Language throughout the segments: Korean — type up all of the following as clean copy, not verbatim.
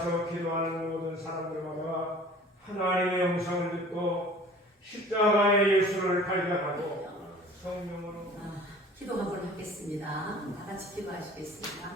와서 기도하는 모든 사람들마다 하나님의 영상을 듣고 십자가의 예수를 발견하고 성령으로 기도 한번 하겠습니다. 다 같이 기도하시겠습니다.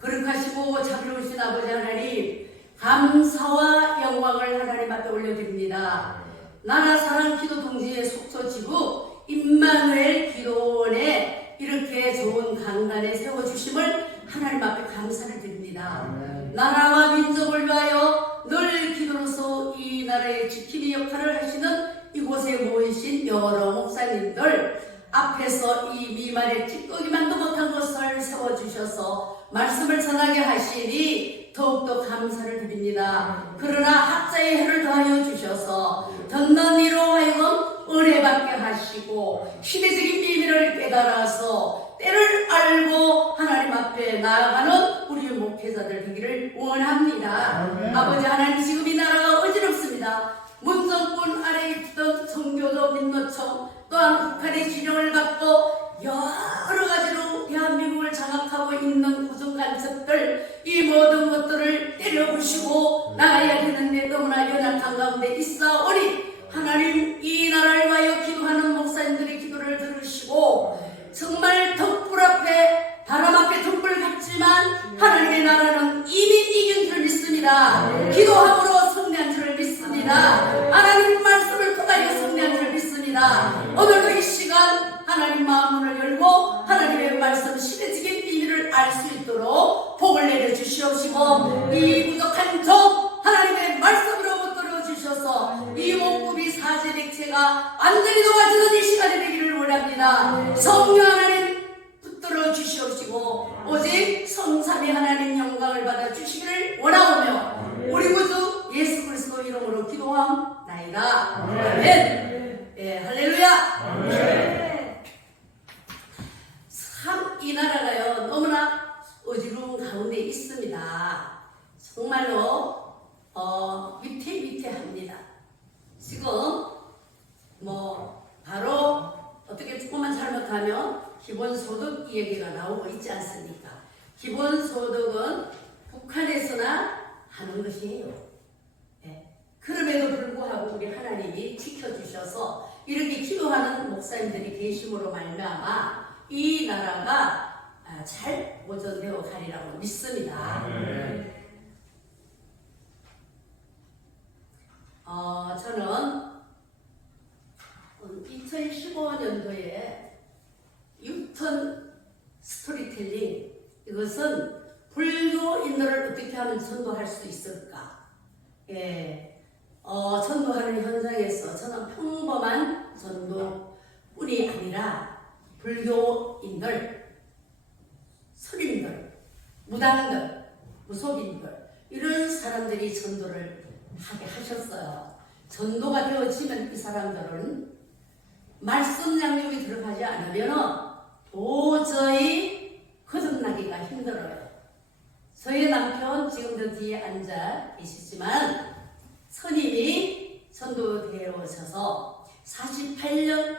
거룩하시고 자비로우신 아버지 하나님, 감사와 영광을 하나님 앞에 올려드립니다. 나라 사랑 기도 동지의 속초지구 임마누엘 기도원에 이렇게 좋은 강단에 세워주심을 하나님 앞에 감사를 드립니다. 나라와 민족을 위하여 늘 기도로서 이 나라의 지킴이 역할을 하시는 이곳에 모이신 여러 목사님들 앞에서 이 미말에 찌꺼기만도 못한 것을 세워주셔서 말씀을 전하게 하시니 더욱더 감사를 드립니다. 그러나 학자의 해를 더하여 주셔서 듣는 이로 하여금 은혜 받게 하시고 시대적인 비밀을 깨달아서 때를 알고 하나님 앞에 나아가는 우리 목회자들 되기를 원합니다. 아버지 하나님, 지금 이 나라가 어지럽습니다. 문정권 아래에 있던 선교도 민노총 또한 북한의 진영을 받고 여러 가지로 대한민국을 장악하고 있는 고정간섭들, 이 모든 것들을 때려부시고 나가야 되는데 너무나 연약한 가운데 있사오니 하나님, 이 나라를 위하여 기도하는 목사님들의 기도를 들으시고 정말 덕불 앞에 바람 앞에 덕불 같지만 하나님의 나라는 이미 이긴 줄 믿습니다. 기도함으로 승리한 줄 믿습니다. 하나님 말씀을 통하여 승리한 줄 믿습니다. 오늘도 이 시간 하나님 마음문을 열고 하나님의 말씀 시대적인 비밀을 알 수 있도록 복을 내려주시옵시고 이 부족한 종 하나님의 말씀으로 붙들어 주셔서 이 몸굽이 사제백체가 완전히 녹아지는 이 시간이 되기를 원합니다. 성령 하나님 붙들어 주시옵시고 오직 성삼위 하나님 영광을 받아 주시기를 원하오며 우리 구주 예수 그리스도 이름으로 기도함나이다. 아멘. 예, 할렐루야. 아멘. 참 이 나라가요 너무나 어지러운 가운데 있습니다. 정말로 위태위태합니다. 지금 바로 어떻게 조금만 잘못하면 기본소득 얘기가 나오고 있지 않습니까? 기본소득은 북한에서나 하는 것이에요. 네. 그럼에도 불구하고 우리 하나님이 지켜주셔서 이렇게 기도하는 목사님들이 계심으로 말미암아 이 나라가 잘 보존되어 가리라고 믿습니다. 저는 2015년도에 유턴 스토리텔링, 이것은 불교인들을 어떻게 하면 전도할 수 있을까? 전도하는 현장에서 저는 평범한 전도뿐이 아니라 불교인들, 선임들, 무당들, 무속인들 이런 사람들이 전도를 하게 하셨어요. 전도가 되어지면 이 사람들은 말씀 양육이 들어가지 않으면 도저히 거듭나기가 힘들어요. 저희 남편 지금 저 뒤에 앉아 계시지만 선임이 전도되어 오셔서 48년,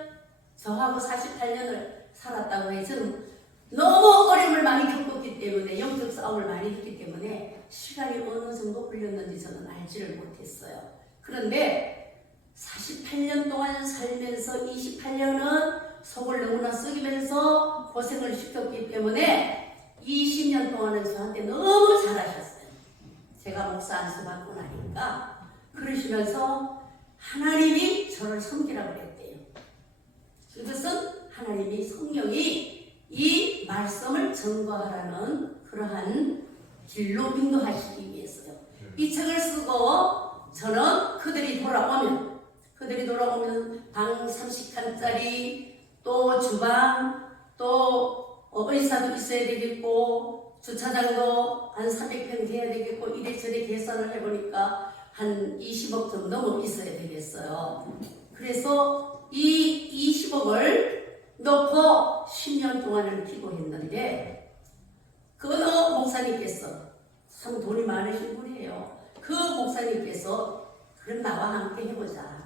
저하고 48년을 살았다고 해서 저는 너무 어려움을 많이 겪었기 때문에, 영적 싸움을 많이 했기 때문에 시간이 어느 정도 걸렸는지 저는 알지를 못했어요. 그런데 48년 동안 살면서 28년은 속을 너무나 썩이면서 고생을 시켰기 때문에 20년 동안은 저한테 너무 잘하셨어요. 제가 목사 안수 받고 나니까 그러시면서 하나님이 저를 섬기라고 그랬대요. 그것은 하나님이 성령이 이 말씀을 전거하라는 그러한 길로 인도하시기 위해서요. 이 책을 쓰고 저는 그들이 돌아오면 방 30칸짜리 또 주방 또 의사도 있어야 되겠고 주차장도 한 300평 돼야 되겠고 이래저래 계산을 해보니까 한 20억 정도는 있어야 되겠어요. 그래서 이 20억을 놓고 10년 동안을 기도했는데 그 어느 목사님께서 참 돈이 많으신 분이에요. 그 목사님께서 그럼 나와 함께 해보자.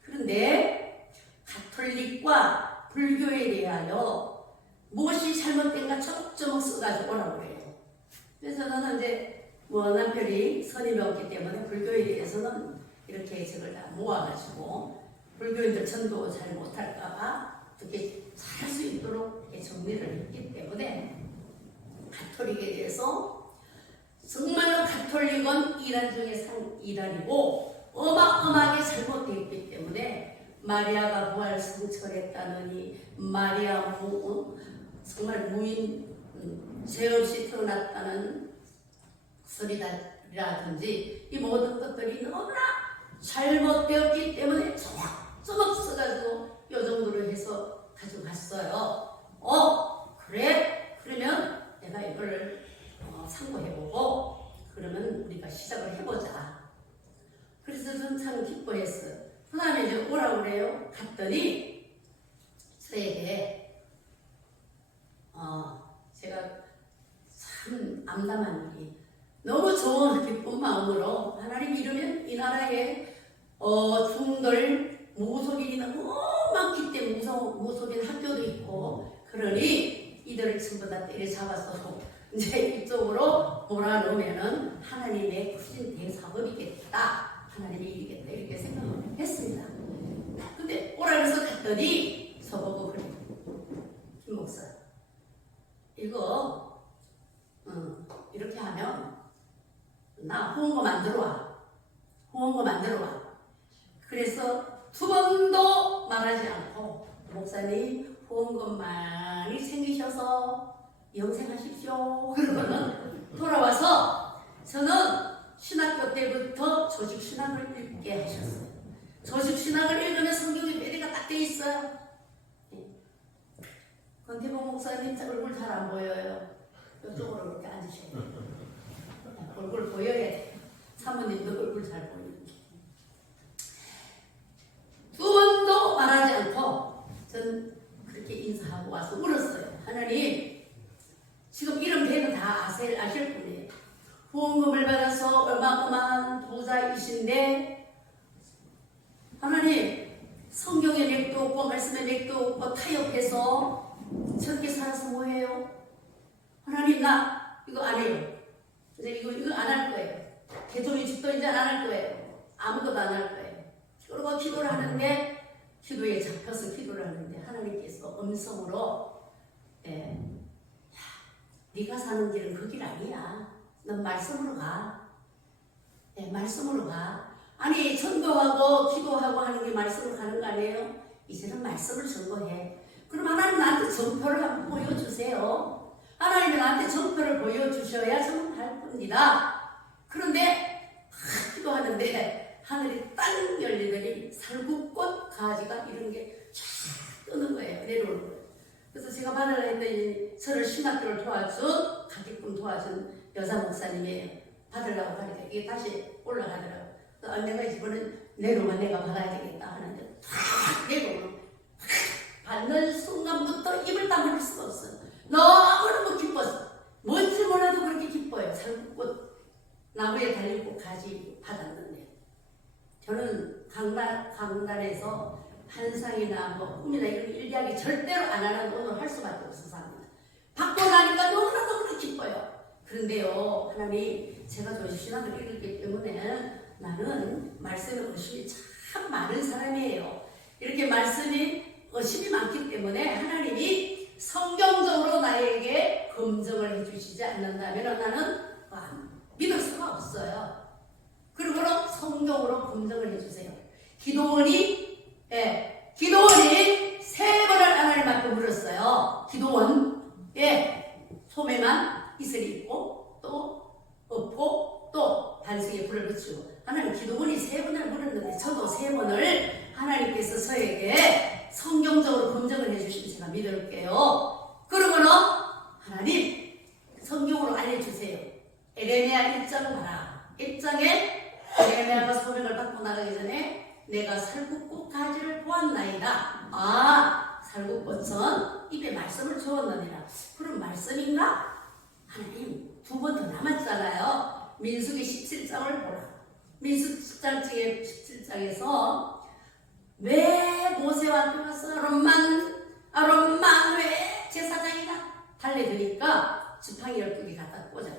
그런데 가톨릭과 불교에 대하여 무엇이 잘못된가 조목조목 써가지고 오라고 해요. 그래서 저는 이제 뭐 남편이 선임이 없기 때문에 불교에 대해서는 이렇게 저걸 다 모아가지고 불교인들 전도 잘 못할까봐 어떻게 잘 할 수 있도록 이렇게 정리를 했기 때문에 가톨릭에 대해서 정말로 가톨릭은 이단 중에 이단이고 어마어마하게 잘못되었기 때문에 마리아가 부활 성철했다느니 마리아 정말 무인 죄 없이 태어났다는 소리라든지 이 모든 것들이 너무나 잘못되었기 때문에 조목조목 써가지고 이 정도로 해서 가져갔어요. 그래? 그러면 내가 이걸 참고해보고 그러면 우리가 시작을 해보자. 그래서 저는 참 기뻐했어요. 그 다음에 이제 오라고 그래요. 갔더니 저에게 제가 참 암담한 일이 너무 좋은 기쁜 마음으로 하나님 이러면 이 나라에 중들 무속인이 너무 많기 때문에 무속인 학교도 있고 그러니 이들을 전부 다 때려잡아서 이제 이쪽으로 몰아넣으면은 하나님의 크신 대사업이겠다. 하나님이 이기겠다. 이렇게 생각을 했습니다. 근데 오라 그래서 갔더니 저보고 그래. 김 목사 이거 이렇게 하면 나 후원금 만들어 와. 후원금 만들어 와. 그래서 두 번도 말하지 않고 목사님 후원금 많이 생기셔서 영생하십시오. 그러고는 돌아와서 저는 신학교 때부터 조직신학을 읽게 하셨어요. 조직신학을 읽으면 성경에 메리가 딱 돼 있어요. 권태봉 목사님 얼굴 잘 안 보여요. 이쪽으로 이렇게 앉으셔야 돼요. 얼굴 보여야 돼. 사모님도 얼굴 잘 보이는 게. 두 번도 말하지 않고 전 그렇게 인사하고 와서 울었어요. 하나님 지금 이름 되면 다 아실 분이에요. 후원금을 받아서 어마어마한 부자이신데 하나님 성경에 맥도 없고 말씀에 맥도 없고 타협해서 저렇게 살아서 뭐해요? 하나님 나 이거 안 해요. 이제 이거 안 할 거예요. 개종이 집도 이제 안 할 거예요. 아무것도 안 할 거예요. 그리고 기도를 하는데 기도에 잡혀서 기도를 하는데 하나님께서 음성으로 네가 사는 길은 그 길 아니야. 넌 말씀으로 가. 말씀으로 가. 아니 전도하고 기도하고 하는 게 말씀으로 가는 거 아니에요? 이제는 말씀을 전도해. 그럼 하나님 나한테 전표를 한번 보여주세요. 하나님이 나한테 전표를 보여주셔야 저는 할 겁니다. 그런데 기도하는데 하늘이 땅 열리더니 살구꽃 가지가 이런 게 쫙 뜨는 거예요. 내려오는 거예요. 그래서 제가 받으려 했더니 저를 신학교를 도와준 가택금 도와준 여자 목사님이 받으려고 하니까 이게 다시 올라가더라고요. 내가 이번엔 내려오면 내가 받아야 되겠다 하는데 탁 내려오면 받는 순간부터 입을 다물 수가 없어요. 너무너무 기뻤어. 뭔지 몰라도 그렇게 기뻐요. 살구꽃 나무에 달린 가지 받았는데 저는 강단에서 환상이나 뭐 꿈이나 이런 일리하기 절대로 안 하는 오늘 할 수밖에 없어서 합니다. 받고 나니까 너무나 기뻐요. 그런데요 하나님 제가 조직신학을 읽었기 때문에 나는 말씀에 의심이 참 많은 사람이에요. 이렇게 말씀이 의심이 많기 때문에 하나님이 성경적으로 나에게 검증을 해주시지 않는다면 나는 믿을 수가 없어요. 그리고 성경으로 검증을 해주세요. 기도원이 세 번을 하나님 앞에 물었어요. 기도원 소매만 이슬이 있고 또 없고 또 반석에 불을 붙이고 하나님 기도원이 세 번을 물었는데 저도 세 번을 하나님께서 저에게 성경적으로 검증을 해주시면 제가 믿을게요. 그러고는 하나님 성경으로 알려주세요. 에레미야 1장 봐라. 1장에 에레미야가 소명을 받고 나가기 전에 내가 살구꽃 가지를 보았나이다. 살구꽃은 입에 말씀을 주었느니라. 그럼 말씀인가? 하나님 두 번 더 남았잖아요. 민수기 17장을 보라. 민수기 17장에서 왜 모세와 와서 아론만 왜 제사장이다 달래드니까 지팡이 12개 갖다 꽂아라.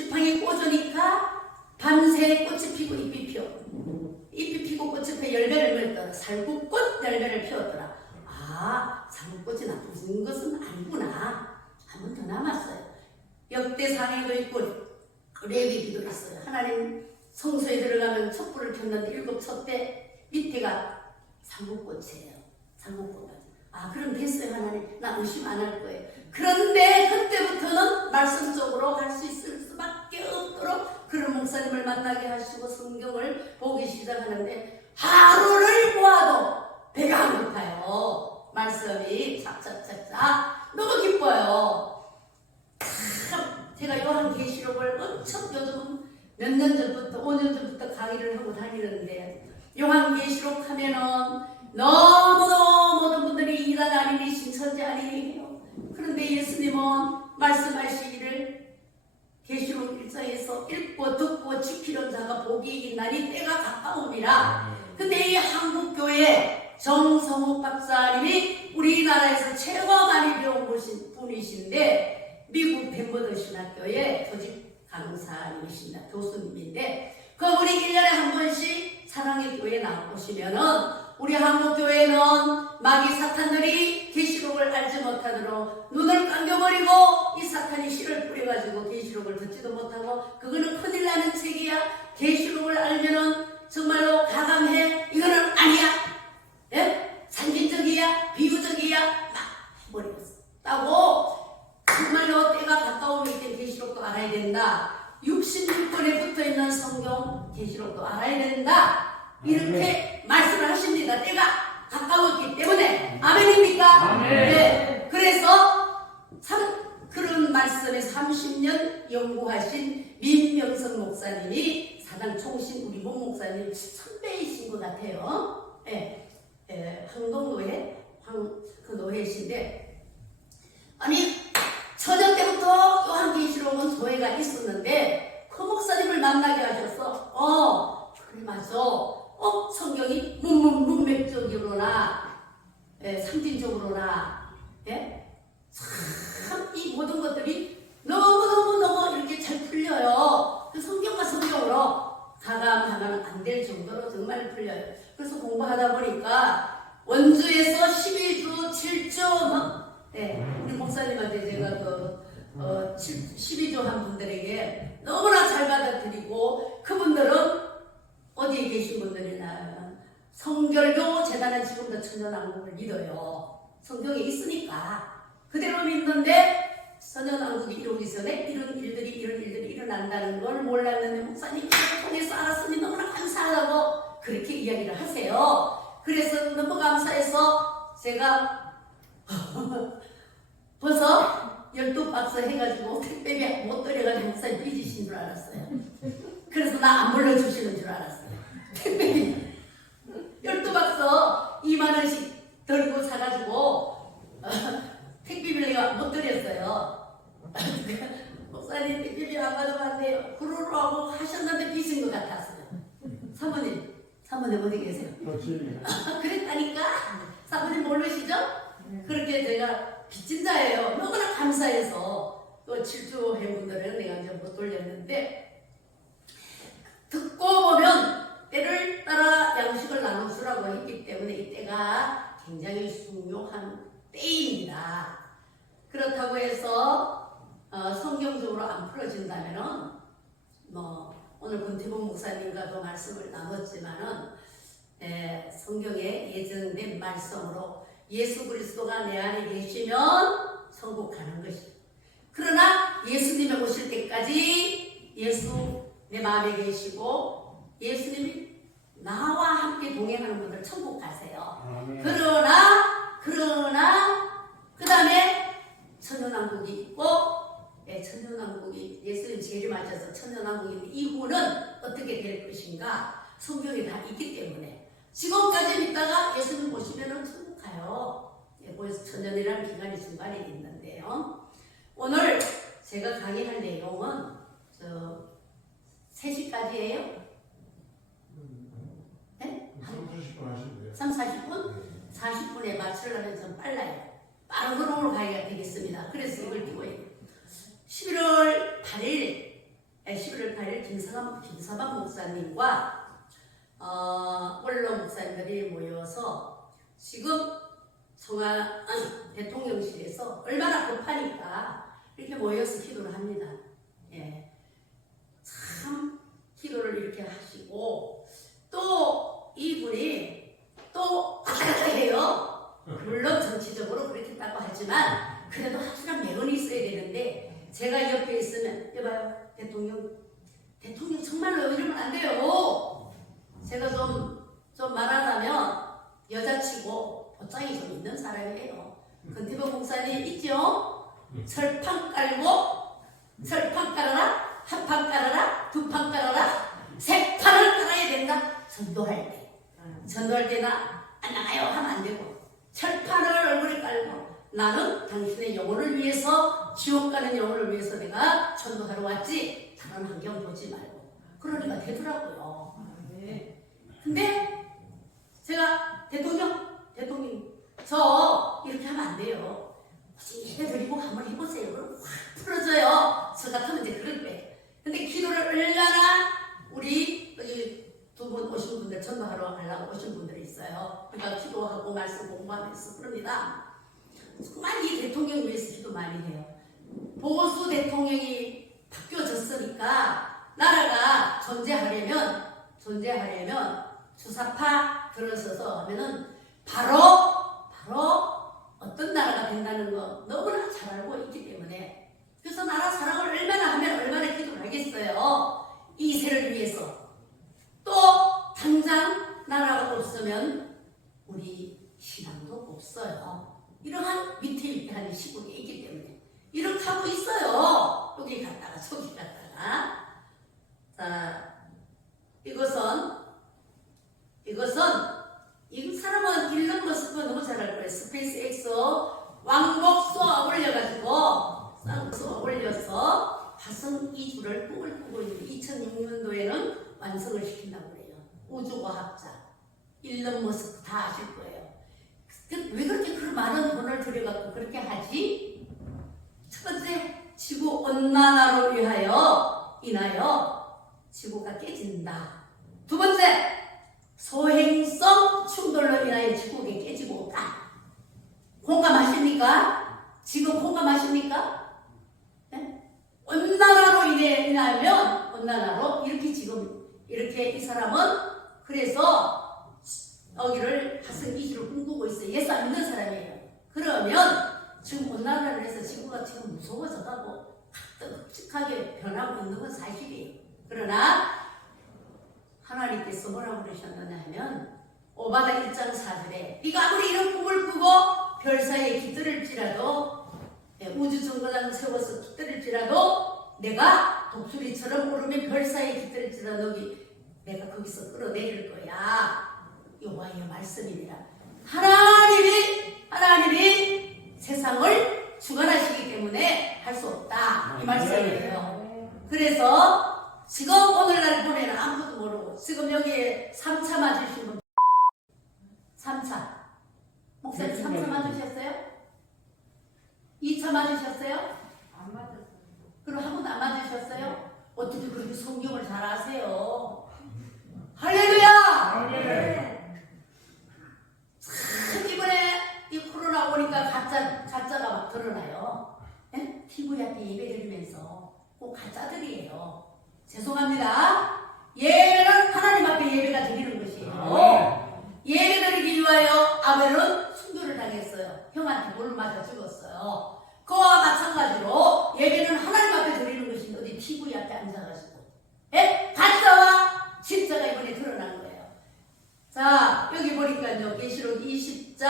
지팡이 꽂으니까 밤새 꽃이 피고 잎이 피어. 잎이 피고 꽃이 피어 열매를 맺더라. 살구꽃 열매를 피웠더라. 아, 살구꽃이 나쁜 것은 아니구나. 한 번 더 남았어요. 역대상에도 있고 레위기도 있어요. 하나님 성소에 들어가면 촛불을 폈는데 7 촛대 밑에가 살구꽃이에요. 살구꽃. 아, 그럼 됐어요. 하나님. 나 의심 안 할 거예요. 그런데 그때부터는 말씀적으로 갈 수 있을 수밖에 없도록 그런 목사님을 만나게 하시고 성경을 보기 시작하는데 하루를 보아도 배가 안 고파요. 말씀이 착착착착 너무 기뻐요. 참 제가 요한계시록을 엄청 요즘 몇 년 전부터 5년 전부터 강의를 하고 다니는데 요한계시록 하면은 너무너무 모든 분들이 이단 아니니 신천지 아니니 해요. 그런데 예수님은 말씀하시기를 계시록 1장에서 읽고 듣고 지키는 자가 복이 있나니 때가 가까움이라. 근데 이 한국교회 정성욱 박사님이 우리나라에서 최고 많이 배운 분이신데 미국 벤버드 신학교의 조직 강사님이십니다. 교수님인데 그분이 1년에 한 번씩 사랑의 교회에 나오시면은 우리 한국교회는 마귀 사탄들이 계시록을 알지 못하도록 눈을 감겨버리고 이 사탄이 씨를 뿌려가지고 계시록을 듣지도 못하고 그거는 큰일 나는 책이야. 계시록을 알면은 정말로 가감해. 이거는 아니야. 예? 상징적이야. 비유적이야. 막 해버렸다고. 정말로 때가 가까우면 이때 계시록도 알아야 된다. 66권에 붙어있는 성경 계시록도 알아야 된다. 이렇게 말씀을 하십니다. 때가 가까웠기 때문에. 아멘입니까? 아멘. 네. 그래서 그런 말씀에 30년 연구하신 민명성 목사님이 사당 총신 우리 목 목사님 선배이신 것 같아요. 네. 황동노회 그 노회이신데 아니 처녀 때부터 요한계시록은 소회가 있었는데 그 목사님을 만나게 하셔서 그래 맞아. 성경이 문맥적으로나 상징적으로나 참 이 모든 것들이 너무 이렇게 잘 풀려요. 그 성경과 성경으로 가감하면 안 될 정도로 정말 풀려요. 그래서 공부하다 보니까 원주에서 12주 7조 우리 목사님한테 제가 12조 한 분들에게 너무나 잘 받아들이고 그분들은 어디에 계신 분들이나 성결교 재단은 지금도 천연왕국을 믿어요. 성경에 있으니까 그대로 믿는데 천연왕국이 이루기 전에 이런 일들이 일어난다는 걸 몰랐는데 목사님을 통해서 알았으니 너무나 감사하다고 그렇게 이야기를 하세요. 그래서 너무 감사해서 제가 벌써 12박스 해가지고 택배비 못 드려가지고 목사님 삐지신 줄 알았어요. 그래서 나 안 불러주시는 줄 알았어요. 택배비 12박스 2만원씩 들고 사가지고 택배비를 내가 못 드렸어요. 목사님 택배비 안 받으면 돼요. 그러라고 하셨는데 삐진 것 같았어요. 사모님 어디 계세요? 그랬다니까? 사모님 모르시죠? 그렇게 제가 빚진 자예요. 너무나 감사해서 또 7조 회분들은 내가 이제 못 돌렸는데 듣고 보면 때를 따라 양식을 나누시라고 했기 때문에 이 때가 굉장히 중요한 때입니다. 그렇다고 해서 성경적으로 안 풀어진다면은 오늘 권태봉 목사님과도 말씀을 나눴지만은 성경에 예정된 말씀으로 예수 그리스도가 내 안에 계시면 천국 가는 것이다. 그러나 예수님이 오실 때까지 예수 내 마음에 계시고 예수님이 나와 함께 동행하는 분들 천국 가세요. 아멘. 그러나 그 다음에 천연왕국이 있고 천연왕국이 예수님 재림하셔서 천연왕국이 이후는 어떻게 될 것인가 성경에 다 있기 때문에 지금까지 믿다가 예수님 오시면 천국 가요. 그래서 천년이라는 기간이 중간에 있는데요. 오늘 제가 강의할 내용은 3시까지예요? 네? 30분 하시면 돼요. 40분? 네. 40분에 맞추려면 좀 빨라요. 빠른 걸음으로 가야 되겠습니다. 그래서 이걸 띄워요. 11월 8일 거룩하일 김사반 목사님과 원로 목사님들이 모여서 지금 대통령실에서 얼마나 급하니까 이렇게 모여서 기도를 합니다. 예. 참 기도를 이렇게 하시고 또 이분이 또 해요. 물론 정치적으로 그렇겠다고 하지만 그래도 확실한 매론이 있어야 되는데 제가 옆에 있으면 여봐요 대통령 정말로 이러면 안 돼요. 제가 좀 말하자면 여자치고 보장이 좀 있는 사람이에요. 권태범 목사님 있죠? 철판 깔아라, 한 판 깔아라, 두 판 깔아라, 세 판을 깔아야 된다. 전도할 때나 안 나가요 하면 안 되고 철판을 얼굴에 깔고 나는 당신의 영혼을 위해서 지옥 가는 영혼을 위해서 내가 전도하러 왔지 다른 환경 보지 말고 그러니까 되더라고요. 근데 제가 대통령 저 이렇게 하면 안 돼요. 예배 드리고 한번 해보세요. 그럼 확 풀어져요. 저 같으면 이제 그럴 거예요. 근데 기도를 얼마나 우리 두 분 오신 분들 전도하러 가려고 오신 분들이 있어요. 그러니까 기도하고 말씀 공부하면서 그럽니다. 정말 이 대통령 위해서 기도 많이 해요. 보수 대통령이 바뀌어졌으니까 나라가 존재하려면 주사파 들어서서 하면은 바로 어떤 나라가 된다는 거 너무나 잘 알고 있기 때문에 그래서 나라 사랑을 얼마나 하면 얼마나 기도를 하겠어요. 이 세를 위해서. 또 당장 나라가 없으면 우리 신앙도 없어요. 이러한 위태위태한 시국에 있기 때문에 이렇게 하고 있어요. 여기 갔다가 저기 갔다가. 자, 이 사람은 일론 머스크 너무 잘 알고 그래. 스페이스X 왕복소 올려서 화성 이주를 꿈을 꾸고 있는 2006년도에는 완성을 시킨다고 그래요. 우주과학자 일론 머스크 다 아실 거예요. 왜 그렇게 그런 많은 돈을 들여갖고 그렇게 하지? 첫 번째, 지구 온난화로 인하여 지구가 깨진다. 두 번째, 소행성 충돌로 인하여 지구가 깨지고 없다. 공감하십니까? 지금 공감하십니까? 네? 온난화로 인하면 온난화로 이렇게 이 사람은 그래서 여기를 화성 이주를 꿈꾸고 있어요. 예수 안 믿는 사람이에요. 그러면 지금 온난화를 해서 지구가 지금 무서워져가고 끔찍하게 변하고 있는 건 사실이에요. 그러나 하나님께서 뭐라고 그러셨느냐 하면 오바다 1장 4절에 네가 아무리 이런 꿈을 꾸고 별 사이에 깃들을지라도 우주 정거장 세워서 깃들을지라도 내가 독수리처럼 오르면 별 사이에 깃들을지라도 내가 거기서 끌어내릴 거야. 여호와의 말씀입니다. 하나님이 세상을 주관하시기 때문에 할 수 없다. 이 말씀이에요. 그래서 지금 오늘날 보내는 아무것도 모르고 지금 여기에 3차 맞으신 분 3차 목사님 3차 맞으셨어요? 2차 맞으셨어요? 안 맞았어요. 그럼 한 번도 안 맞으셨어요? 어떻게 그렇게 성경을 잘 아세요? 할렐루야! 참 이번에 이 코로나 오니까 가짜가 막 드러나요. TV 앞에 예배 드리면서 꼭 가짜들이에요. 죄송합니다. 예배는 하나님 앞에 예배가 드리는 것이에요. 예배 드리기 위하여 아벨은 순교를 당했어요. 형한테 돌을 맞아 죽었어요. 그와 마찬가지로 예배는 하나님 앞에 드리는 것인데 어디 TV 앞에 앉아가지고 가짜와 진짜가 이번에 드러난 거예요. 자, 여기 보니까요. 계시록 20장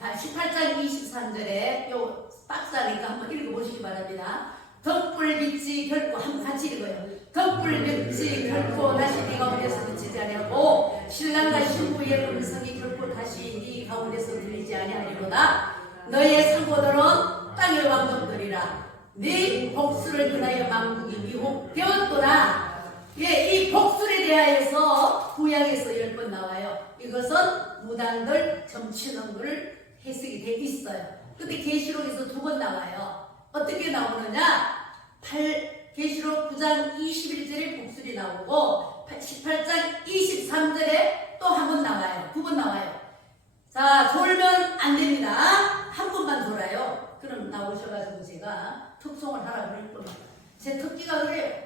18장 23절에 요 박스하니까 한번 읽어보시기 바랍니다. 덕불빛이 결코 한번 같이 읽어요. 덕불빛이 결코 다시 네 가운데서 비치지 아니하고 신랑과 신부의 음성이 결코 다시 네 가운데서 들리지 아니하리로다. 너의 상고들은 땅의 왕족들이라. 네 복수를 인하여 만국이 미혹되었도다. 이 복수에 대하여서 구약에서 10번 나와요. 이것은 무당들 점치는 해석이 돼 있어요. 근데 계시록에서 2번 나와요. 어떻게 나오느냐? 계시록 9장 21절에 복술이 나오고 18장 23절에 또 한 번 나와요. 2번 나와요. 자, 돌면 안 됩니다. 한 번만 돌아요. 그럼 나오셔가지고 제가 특송을 하라고 그럴 겁니다. 제 특기가 그래요.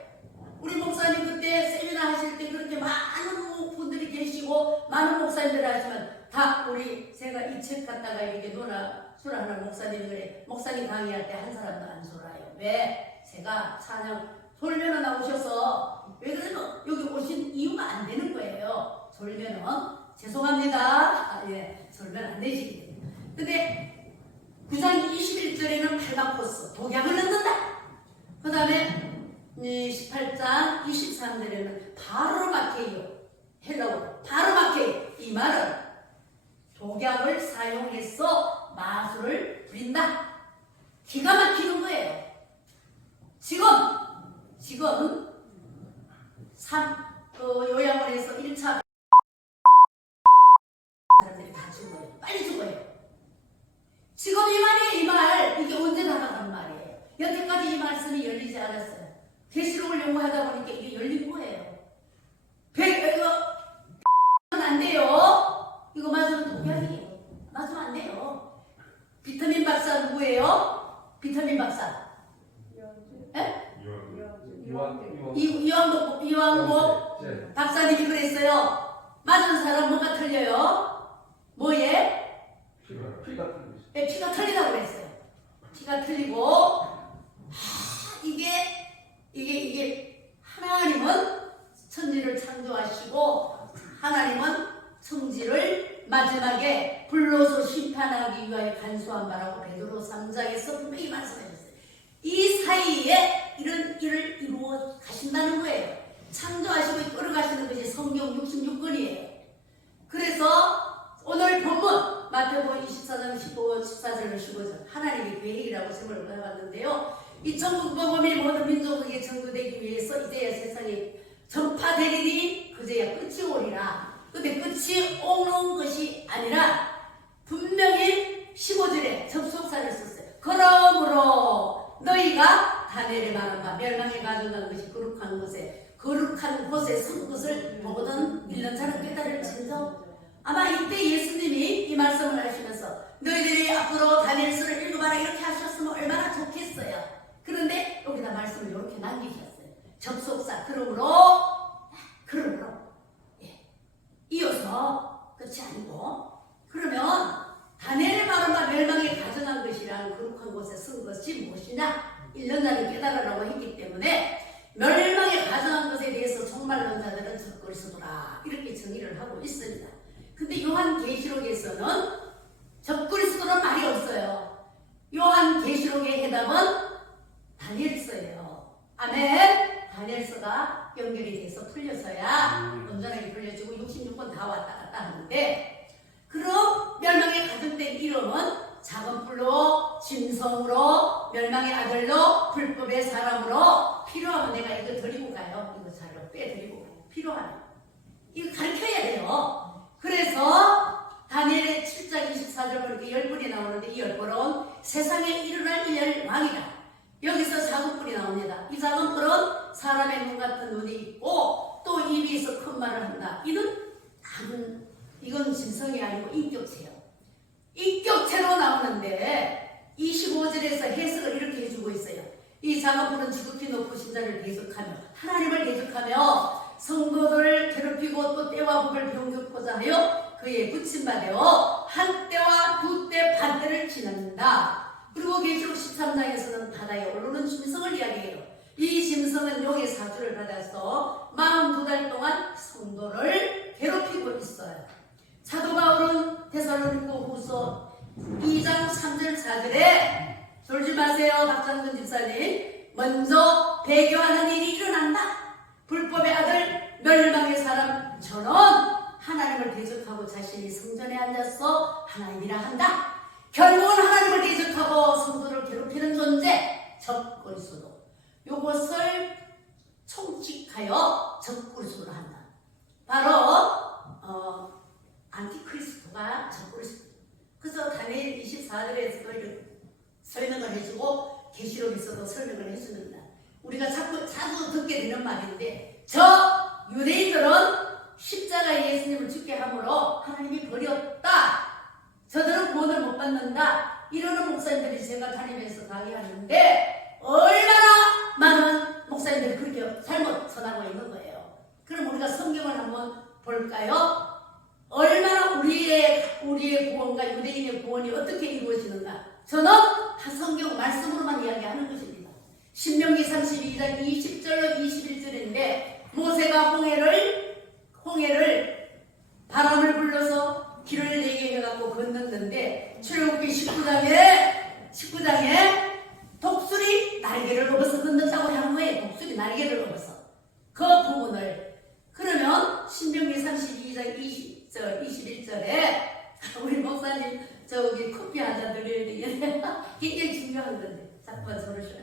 우리 목사님 그때 세미나 하실 때 그렇게 많은 분들이 계시고 많은 목사님들 하시면 다 우리 제가 이 책 갖다가 이렇게 수라하는 목사님 그래 목사님 강의할 때 한 사람도 안 sor아요. 왜? 제가 찬양 돌면은 나오셔서 왜 그러면 여기 오신 이유가 안 되는 거예요. 돌면은 죄송합니다. 예, 돌면 안 되시거든요. 근데 9장 21절에는 8만 코스 독약을 넣는다. 그 다음에 18장 23절에는 바로 막혀요. 헬라어 바로 막혀요. 이 말은 독약을 사용해서 마술을 부린다. 기가 막히는 거예요. 지금 요양을 해서 1차 사람들이 다 죽어요. 빨리 죽어요. 지금 이 말이에요. 이 말. 이게 언제 나가는 말이에요. 여태까지 이 말씀이 열리지 않았어요. 계시록을 연구하다 보니까 이게 열린 거예요. 이거 안 돼요. 이거 맞으면 독약이에요. 맞으면 안 돼요. 비타민 박사 누구예요? 비타민 박사. 예? 이왕복 박사님이 그랬어요. 맞은 사람 뭐가 틀려요? 뭐에? 피가 틀리죠. 네, 피가 틀리다고 그랬어요. 피가 틀리고 이게 하나님은 천지를 창조하시고 하나님은 천지를 마지막에 불로소 심판하기 위하여 간수한 바라고 베드로 3장에서 분명히 말씀하셨어요. 이 사이에 이런 일을 이루어 가신다는 거예요. 창조하시고 끌어가시는 것이 성경 66권이에요. 그래서 오늘 본문 마태복음 24장 14절 15절 하나님의 계획이라고 생각을 해봤는데요. 이 천국 복음이 모든 민족에게 전도되기 위해서 이제야 세상에 전파되리니 그제야 끝이 오리라. 근데 끝이 오는 것이 아니라 분명히 15절에 접속사를 썼어요. 그러므로 너희가 다니엘 말한 바 멸망에 가져간 것이 거룩한 곳에 선 것을 보거든 믿는 자는 깨달을진저. 아마 이때 예수님이 이 말씀을 하시면서 너희들이 앞으로 다니엘서를 읽어봐라 이렇게 하셨으면 얼마나 좋겠어요. 그런데 여기다 말씀을 이렇게 남기셨어요. 접속사 그러므로 예. 이어서 끝이 아니고 그러면 다니엘의 말은 바 멸망에 가져간 것이란 거룩한 곳에 쓴 것이 무엇이냐 1년자를 깨달으라고 했기 때문에 멸망에 가져간 것에 대해서 종말론자들은 적그리스도라 이렇게 정의를 하고 있습니다. 근데 요한계시록에서는 적그리스도는 말이 없어요. 요한계시록의 해답은 다니엘서예요. 아멘. 다니엘서가 연결이 돼서 풀려서야 온전하게 풀려지고 66권 다 왔다 갔다 하는데 그럼 멸망에 가득된 이름은 작은 뿔로 짐승으로 멸망의 아들로 불법의 사람으로 필요하면 내가 이거 드리고 가요. 이거 자료 빼드리고 가요. 필요하면 이거 가르쳐야 돼요. 그래서 다니엘의 7장 24절 그렇게 10분이 나오는데 이 10분은 세상에 일어날 일을 왕이다. 여기서 작은 뿔이 나옵니다. 이 작은 뿔은 사람의 눈 같은 눈이 있고 또 입이 있어 큰 말을 한다. 이건 짐승이 아니고 인격체예요. 인격체로 나오는데 25절에서 해석을 이렇게 해주고 있어요. 이 작은 뿔은 지극히 높으신 자를 대적하며 하나님을 대적하며 성도들을 괴롭히고 또 때와 법을 병격하자 하여 그의 붙임바되어 한때와 두때 반때를 지난다. 그리고 계시록 13장에서는 바다에 오르는 짐승을 이야기해요. 이 짐승은 용의 사주를 받아서 42달 동안 성도를 괴롭히고 있어요. 사도 바울은 데살로니가 후서 2장 3절 4절에 졸지 마세요 박장근 집사님. 먼저 배교하는 일이 일어난다. 불법의 아들 멸망의 사람 저는 하나님을 대적하고 자신이 성전에 앉아서 하나님이라 한다. 결국은 하나님을 대적하고 성도를 괴롭히는 존재 적그리스도. 요것을 총칙하여 적그리스도로 한다. 바로 안티크리스토가 적그리스도. 그래서 다니엘 24절에서도 설명을 해주고 계시록에서도 설명을 해줍니다. 우리가 자주 듣게 되는 말인데, 저 유대인들은 십자가에 예수님을 죽게 함으로 하나님이 버렸다. 저들은 구원을 못 받는다. 이러는 목사님들이 제가 다니면서 강의하는데 얼마나 많은 목사님들이 그렇게 잘못 전하고 있는 거예요. 그럼 우리가 성경을 한번 볼까요? 얼마나 우리의 구원과 유대인의 구원이 어떻게 이루어지는가? 저는 성경 말씀으로만 이야기하는 것입니다. 신명기 32장 20절로 21절인데 모세가 홍해를 바람을 불러서 길을 내게 해갖고 건넜는데 출애굽기 19장에 독수리 날개를 넘어서 건넜다고 하는 거예요. 독수리 날개를 넘어서 그 부분을. 그러면 신명기 32장 20절 21절에 우리 목사님 저기 커피 한잔 드려야 되겠네. 굉장히 중요한 건데 자꾸만 손을 쉬어야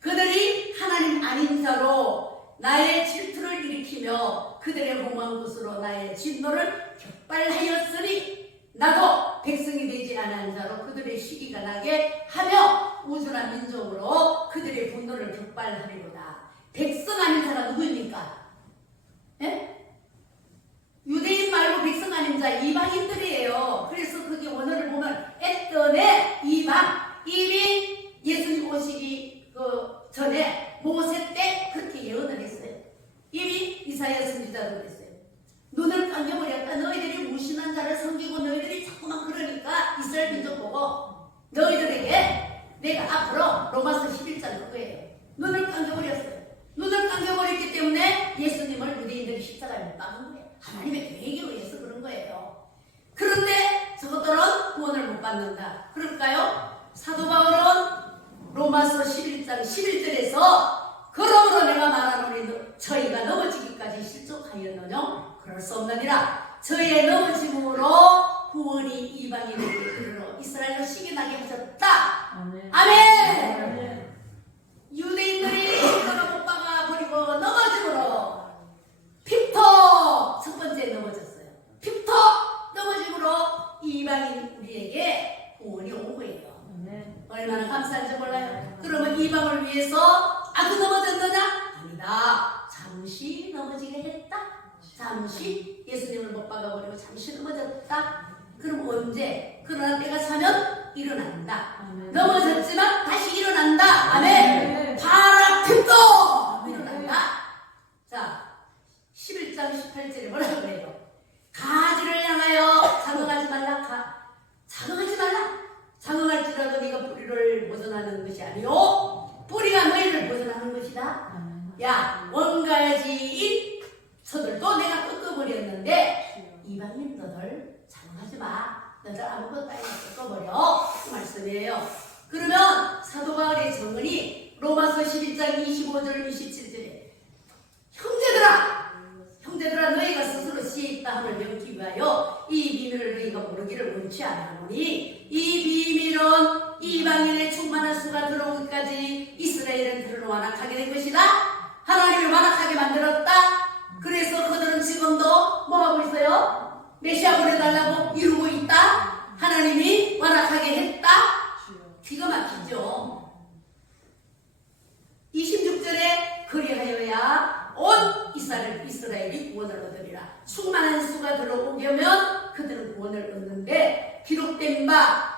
그들이 하나님 아닌 자로 나의 질투를 일으키며 그들의 공한 곳으로 나의 진노를 격발하였으니 나도 백성이 되지 않은 자로 그들의 시기가 나게 하며 우주나 민족으로 그들의 분노를 격발하리로다. 백성 아닌 자가 누구입니까? 예? 유대인 말고 백성 아닌 자 이방인들이에요. 그래서 그게 원어를 보면 에던의 이방, 이미 예수님 오시기 전에 모세 때 그렇게 예언을 했어요. 이미 이사야 선지자도 그랬어요. 눈을 감겨버렸다. 너희들이 무신한 자를 섬기고 너희들이 자꾸만 그러니까 이스라엘 민족 보고 너희들에게 내가 앞으로 로마서 11장 그거예요. 눈을 감겨버렸어요. 눈을 감겨버렸기 때문에 예수님을 유대인들이 십자가에 못 박은 거예요. 하나님의 계획에 의해서 그런 거예요. 그런데 저것들은 구원을 못 받는다. 그럴까요? 사도 바울은 로마서 11장 11절에서 그러므로 내가 말하노니 저희가 넘어지기까지 실족하였느냐? 그럴 수 없느니라. 저희의 넘어짐으로 구원이 이방인에게 이르러 이스라엘로 시기나게 하셨다. 아멘. 아멘. 유대인들이 십자가 못 박아 버리고 넘어짐으로 피터 첫 번째 넘어졌어요. 피터 넘어짐으로 이방인 우리에게 구원이 온 거예요. 얼마나 감사한지 몰라요. 그러면 이방을 위해서 아주 넘어졌느냐? 아니다. 잠시 넘어지게 했다. 잠시 예수님을 못 박아버리고 잠시 넘어졌다. 그럼 언제? 그러나 때가 차면 일어난다. 아멘. 넘어졌지만 다시 일어난다. 아멘. 파라핀도 일어난다. 자, 11장 18절에 뭐라고 그래요? 가지를 향하여 장엄하지 말라. 장엄하지 말라. 장엄할지라도 네가 뿌리를 보존하는 것이 아니요 뿌리가 너희를 보존하는 것이다. 야, 원가지인 서들도 내가 꺾어버렸는데 이방인 너들 장엄하지 마. 너들 아무것도 아니라 꺾어버려. 그 말씀이에요. 그러면 사도 바울의 정언이 로마서 11장 25절 27절에 형제들아 너희가 스스로 시에 있다 함을 명기 위하여 이 비밀을 너희가 모르기를 원치 않으니 이 비밀은 이방인의 충만한 수가 들어오기까지 이스라엘은 들어 완악하게 된 것이다. 하나님을 완악하게 만들었다. 그래서 그들은 지금도 뭐하고 있어요? 메시아 보내달라고 이루고 있다. 하나님이 완악하게 했다. 기가 막히죠. 26절에 그리하여야 온 이스라엘이 구원을 얻으리라. 충만한 수가 들어오려면 그들은 구원을 얻는데 기록된 바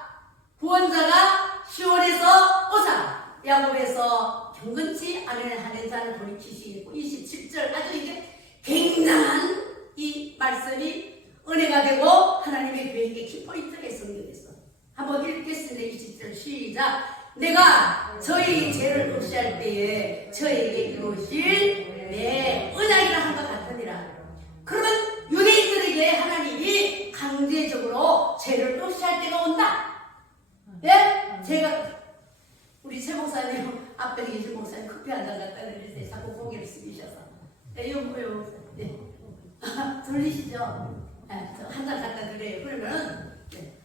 구원자가 시온에서 오사 야곱에서 경건치 않은 하는 자를 돌이키시고 27절 아주 이게 굉장한 이 말씀이 은혜가 되고 하나님의 계획의 키포인트가 성경에서 한번 읽겠습니다. 20절 시작. 내가 저희 죄를 없이할 때에 저에게 이루실 내 은약이라 한 것 같으니라. 그러면 유대인들에게 하나님이 강제적으로 죄를 없이할 때가 온다. 예? 제가 우리 최 목사님 앞에 계신 목사님 커피 한잔 갖다 드릴 때 자꾸 고개를 숙이셔서 이거 뭐예요? 네. 들리시죠? 네, 한 잔 갖다 드려요. 그러면 네.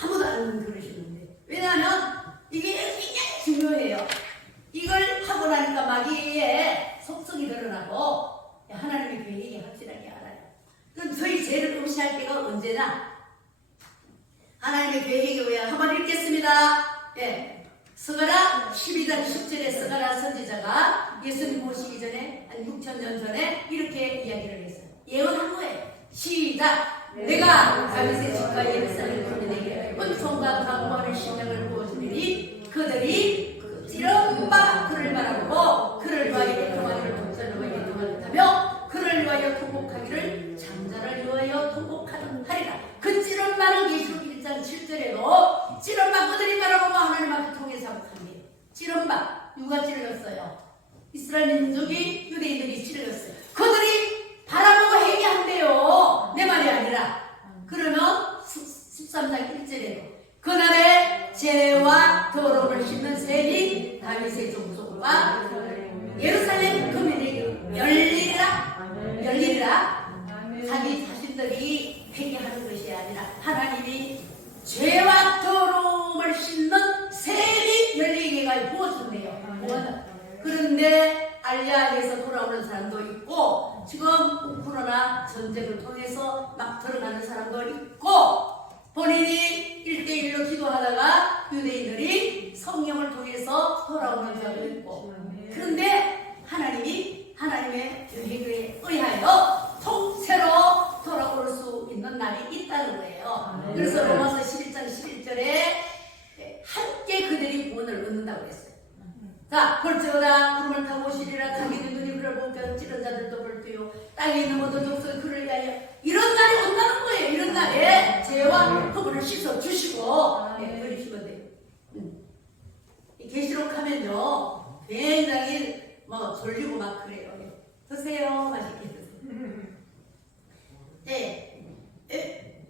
아무도 안 그러시는데 왜냐하면 이게 굉장히 중요해요. 이걸 하고 나니까 마귀의 속성이 드러나고 하나님의 계획이 확실하게 알아요. 그럼 저희 죄를 없이할 때가 언제나 하나님의 계획에 의해 한번 읽겠습니다. 예. 스가랴 12장 10절에 스가랴 선지자가 예수님 모시기 전에 한 6,000년 전에 이렇게 이야기를 했어요. 예언한 거예요. 시작! 내가 다윗의 집과 예루살렘 거민에게 은총과 강구하는 심령을 부어주리니 그들이 찌른 바 그를 바라보고 그를 위하여 애통하기를 독자를 위하여 애통하겠다며 그를 위하여 통곡하기를 장자를 위하여 통곡하리라. 그 찌른 바는 계시록 1장 7절에도 찌른 바 그들이 바라보고 하나님 앞에 통해 자복합니다. 찌른 바 누가 찔렀어요? 이스라엘 민족이 유대인들이 찔렀어요. 그들이 바라보고 회개한대요. 내 말이 아니라. 그러면 13장 1절에도 그날에 죄와 더러움을 씻는 셈이 다윗의 종속과 예루살렘 거민에게 열리리라. 자기 자신들이 회개하는 것이 아니라 하나님이 죄와 더러움을 씻는 셈이 열리게가 부어준대요. 그런데 알리아에서 돌아오는 사람도 있고 지금 우크라이나 전쟁을 통해서 막 드러나는 사람도 있고 본인이 1대1로 기도하다가 유대인들이 성령을 통해서 돌아오는 사람도 있고 그런데 하나님의 계획에 의하여 통째로 돌아올 수 있는 날이 있다는 거예요. 그래서 로마서 11장 11절에 함께 그들이 구원을 얻는다고 했어요. 자, 볼지어다 구름을 타고 오시리라. 자기들 눈이 그를 보고 찌른 자들도 볼때요 땅에 있는 모든 족속이 그를 위하여 이런 날이 온다는 거예요. 이런 날에 죄와 허물을 씻어주시고 버리시면 돼요. 계시록 하면요 굉장히 졸리고 막 그래요. 드세요. 맛있게 드세요.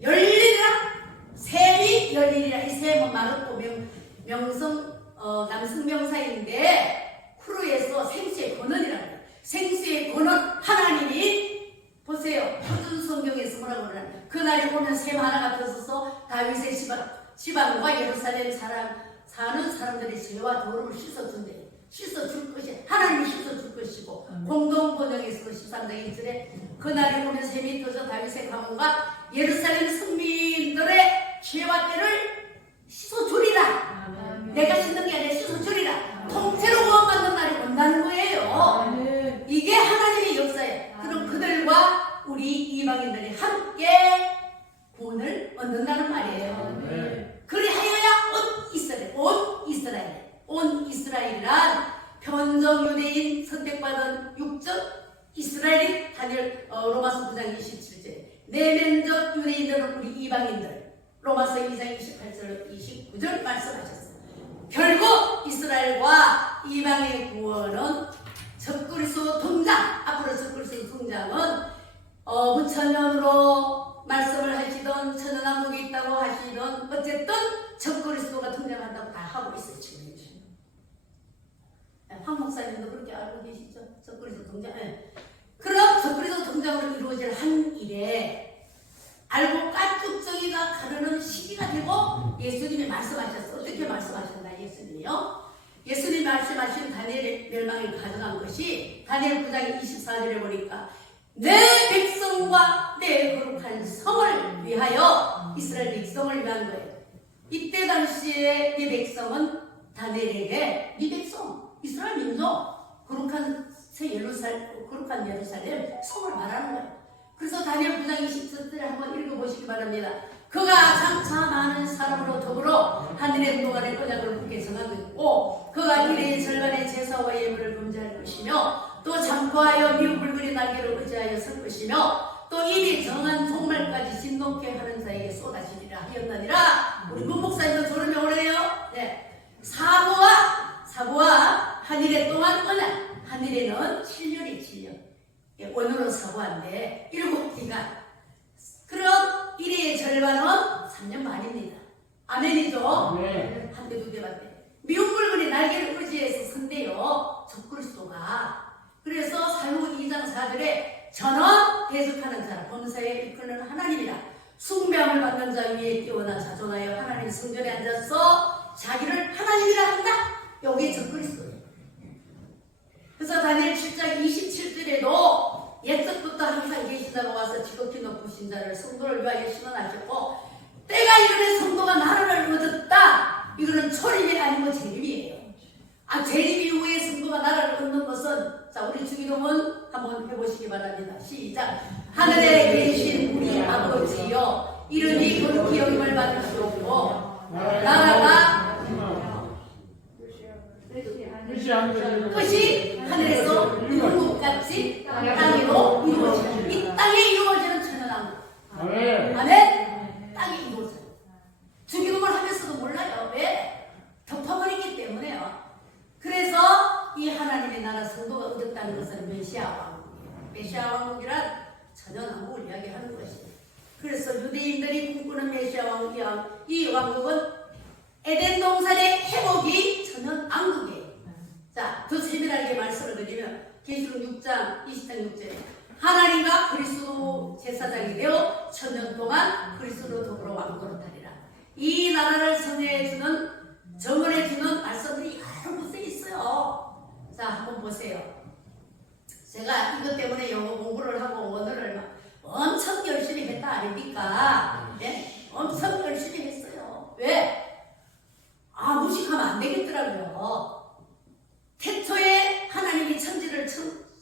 열리리라. 셈이 열리리라. 이 셈은 말없고 명성 남승명사인데 쿠르에서 생수의 권원이라고 해요. 생수의 권원 하나님이 보세요. 표준 성경에서 뭐라고 그러냐. 그날이 오면 셈 하나가 터져서 다윗의 지방과 예루살렘 사는 사람들의 죄와 더러움을 씻어준대. 씻어줄 것이 하나님이 씻어줄 것이고 공동 번역에서 13장 1절에 그날이 오면 셈이 터져 다윗의 가문과 예루살렘 승민들의 죄와 때를 씻어주리라. 내가 씻는 게 아니라 씻어주리라. 통째로 구원받는 날이 온다는 거예요. 이게 하나님의 역사예요. 그럼 그들과 우리 이방인들이 함께 구원을 얻는다는 말이에요. 그리하여야 온 이스라엘이란 편정 유대인 선택받은 육적 이스라엘인 다니엘 로마서 9장 27절 내면적 유대인들은 우리 이방인들 로마서 2장 28절 29절 말씀하셨어요. 결국 이스라엘과 이방의 구원은 적그리스도 등장 앞으로 적그리스도 등장은 부천년으로 말씀을 하시던 천연왕국이 있다고 하시던 어쨌든 적그리스도가 등장한다고 다 하고 있어요. 지금 황 목사님도 그렇게 알고 계시죠? 적그리스도 등장. 그럼 적그리스도 등장으로 이루어질 한 일에 알고 깐죽정이가 가르는 시기가 되고 예수님이 말씀하셨어. 어떻게 말씀하셨나 예수님이요? 예수님이 말씀하신 다니엘의 멸망을 가져간 것이 다니엘 9장 24절에 보니까 내 백성과 내 거룩한 성을 위하여 이스라엘 백성을 위한 거예요. 이때 당시에 이 백성은 다니엘에게 이 백성 이스라엘 민족 거룩한 예루살렘 성을 말하는 거예요. 그래서 다니엘 9장 27절에 한번 읽어보시기 바랍니다. 그가 장차 많은 사람으로 더불어 하늘의 동안의 언약을 굳게 정하고 있고 그가 이래의 절반의 제사와 예물을 범죄할 것이며 또 장포하여 미운 붉은이 날개를 의지하여 설 것이며 또 일이 정한 종말까지 진동케 하는 자에게 쏟아지리라 하였느니라. 우리 문목사님도 들으면 오래요. 사부와 하늘의 동안 언약. 하늘에는 7년이 7년 원으로 사부한데 7기간. 그럼 1회의 절반은 3년 만입니다. 아멘이죠? 네. 한 대, 두 대, 반 대. 미운 붉은이 날개를 의지해서 선대요. 적그리스도가. 그래서 사무 2장 4절에 전원 대적하는 자라 범사에 이끄는 하나님이라. 숭배함을 받는 자 위에 뛰어나 자존하여 하나님 성전에 앉아서 자기를 하나님이라 한다. 여기 적그리스도예요. 그래서 다니엘 7장 27절에도 옛적부터 항상 계시다가 와서 지극히 높으신 자를 성도를 위하여 신원하셨고 때가 이르매 성도가 나라를 얻었다. 이거는 초림이 아니고 재림이에요. 재림 이후에 성도가 나라를 얻는 것은, 자, 우리 주기도문 한번 해보시기 바랍니다. 시작. 하늘에 계신 우리 아버지여, 이름이 거룩히 여김을 받으시옵고 나라가 뜻이 하늘에서 이룬 것 같이 땅으로 이루어지는, 이 땅에 이루어지는 천연왕국. 아멘. 땅에 이루어져요. 주기도문 하면서도 몰라요. 왜? 덮어버리기 때문에요. 그래서 이 하나님의 나라 성도가 얻었다는 것은 메시아 왕국이에요. 메시아 왕국이란 천연왕국을 이야기하는 것이에요. 그래서 유대인들이 꿈꾸는 메시아 왕국, 이 왕국은 에덴 동산의 회복이 천연왕국이에요. 자, 더 세밀하게 말씀을 드리면 계시록 6장 20장 6절에 하나님과 그리스도 제사장이 되어 천년 동안 그리스도로 더불어 왕노릇하리라. 이 나라를 정해주는, 정언해주는 말씀들이 여러 곳에 있어요. 자, 한번 보세요. 제가 이것 때문에 영어 공부를 하고 원어를 막 엄청 열심히 했다 아닙니까? 네? 엄청 열심히 했어요. 왜? 무식하면 안 되겠더라고요. 태초에 하나님이 천지를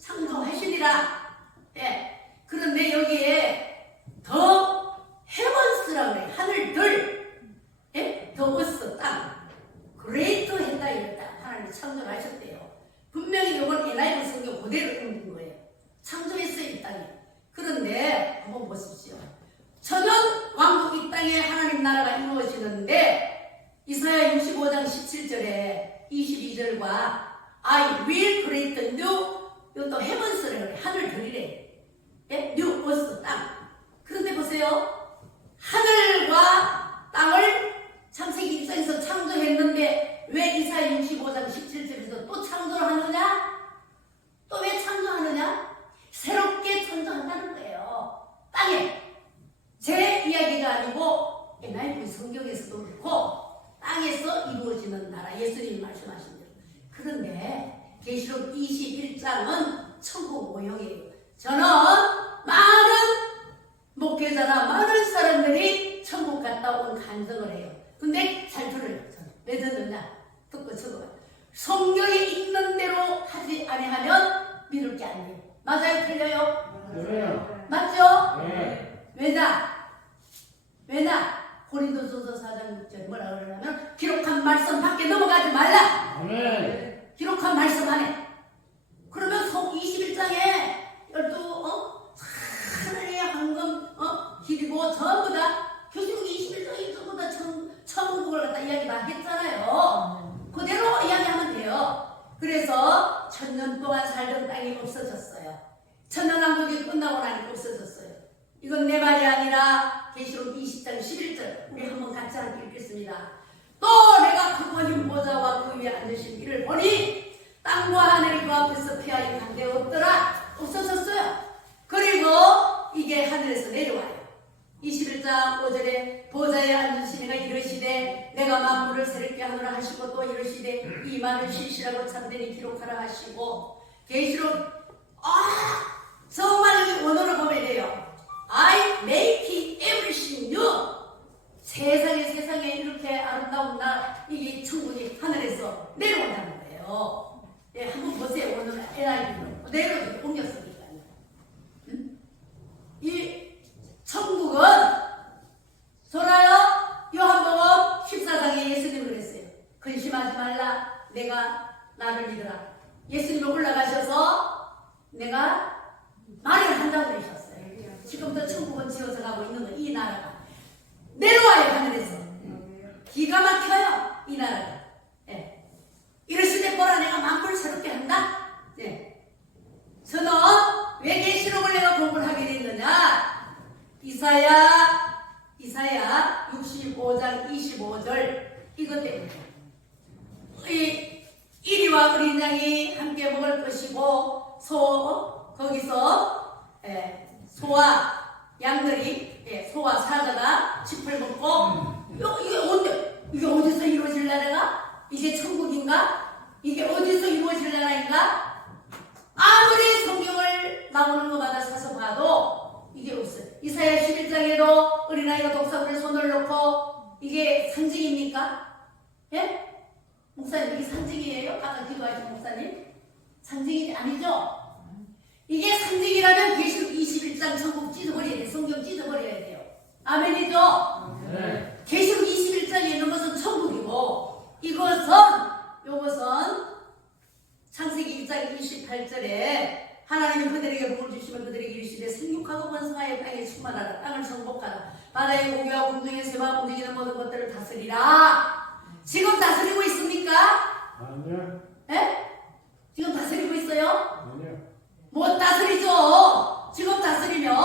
창조하시니라. 예. 그런데 여기에 더 헤븐스라고 그래. 하늘들. 예? 더 어스 땅. 그레이터 했다 이랬다. 하나님이 창조를 하셨대요. 분명히 이건 NIV 성경 그대로 읽는 거예요. 창조했어요, 이 땅에. 그런데 한번 보십시오. 천연 왕국 이 땅에 하나님 나라가 이루어지는데 이사야 65장 17절에 22절과 I will create new, 이것도 heavens래 그래. 하늘들이래. 예? new earth 땅. 그런데 보세요. 하늘과 땅을 창세기 1장에서 창조했는데 왜 이사야 65장 17절에서 또 창조를 하느냐? 또 왜 창조하느냐? 새롭게 창조한다는 거예요. 땅에. 제 이야기가 아니고 NIV 성경에서도 그렇고 땅에서 이루어지는 나라, 예수님이 말씀하신 대로. 그런데 계시록 21장은 천국 모형이에요. 저는 많은 목회자나 많은 사람들이 천국 갔다 온 간증을 해요. 근데 잘 들어요. 왜 듣느냐? 듣고 적어봐요. 성경에 있는 대로 하지 아니하면 믿을 게 아니에요. 맞아요? 틀려요? 네. 맞죠? 네. 왜냐? 고린도전서 4장 6절 뭐라 그러냐면 기록한 말씀 밖에 넘어가지 말라. 아멘. 기록한 말씀 안에. 그러면 속 21장에 12 하늘의 황금 길이고 전부 다 계시록 21장에 전부 다 천국을 갖다 이야기 다 했잖아요. 그대로 이야기하면 돼요. 그래서 1000년 동안 살던 땅이 없어졌어요. 천년왕국이 끝나고 나니까 없어졌어요. 이건 내 말이 아니라 계시록 20장 11절 우리 한번 같이 함께 읽겠습니다. 또 내가 크고 힘 보좌와 그 위에 앉으신 이를 보니 땅과 하늘이 그 앞에서 피하여 관계 없더라. 없어졌어요. 그리고 이게 하늘에서 내려와요. 21장 5절에 보좌에 앉으신 이가 이르시되 내가 만물을 새롭게 하노라 하시고 또 이르시되 이 말을 실시라고 참되니 기록하라 하시고 계시록 정말 이 원어를 보면 돼요. I make everything new. 세상에 이렇게 아름다운 날, 이게 천국이 하늘에서 내려온다는 거예요. 예, 한번 보세요. 오늘 NIV로 그대로 옮겼으니까요. 이 천국은 돌아요. 요한복음 14장에 예수님을 그랬어요. 근심하지 말라. 내가 나를 믿으라. 예수님이 올라가셔서 내가 말을 한다고 그러셨어요. 지금도 천국은 지어져 가고 있는 거, 이 나라가 내려와요. 하늘에서 기가 막혀요. 이 나라가. 예. 이러실 때 보라 내가 만물 새롭게 한다. 예. 저는 왜 계시록을 내가 공부를 하게 됐느냐? 이사야 65장 25절 이것 때문에 이리와 어린 양이 함께 먹을 것이고 거기서 소와 양들이 소와 사자가 짚을 먹고 이게 어디서 이루어질 나라가? 이게 천국인가? 이게 어디서 이루어질 나라인가? 아무리 성경을 나오는 것마다 사서 봐도 이게 없어요. 이사야 11장에도 어린아이가 독사물에 손을 놓고 이게 상징입니까? 예? 목사님 이게 상징이에요? 아까 상징이 아니죠? 이게 상징이라면 계시록 21장 천국 찢어버려야 돼요. 성경 찢어버려야 돼요. 아멘이죠? 네. 계시록 21장에 있는 것은 천국이고 요것은 창세기 1장 28절에 하나님이 그들에게 복을 주시면 그들에게 이르시되 생육하고 번성하여 땅에 충만하라. 땅을 정복하라. 바다의 고기와 공중의 새와 움직이는 모든 것들을 다스리라. 지금 다스리고 있습니까? 아니요. 예? 지금 다스리고 있어요? 아니요. 못 다스리죠. 지금 다스리면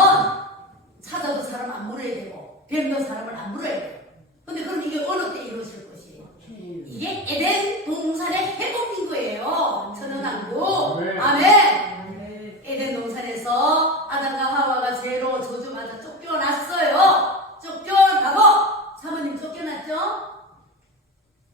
찾아도 사람 안 물어야 되고 뱀도 사람을 안 물어야 돼요. 근데 그럼 이게 어느 때 이루어질 것이에요? 이게 에덴 동산의 회복인 거예요. 천연왕국. 아멘. 아멘. 에덴 동산에서 아담과 하와가 죄로 저주받아 쫓겨났어요. 쫓겨나고 사모님 쫓겨났죠?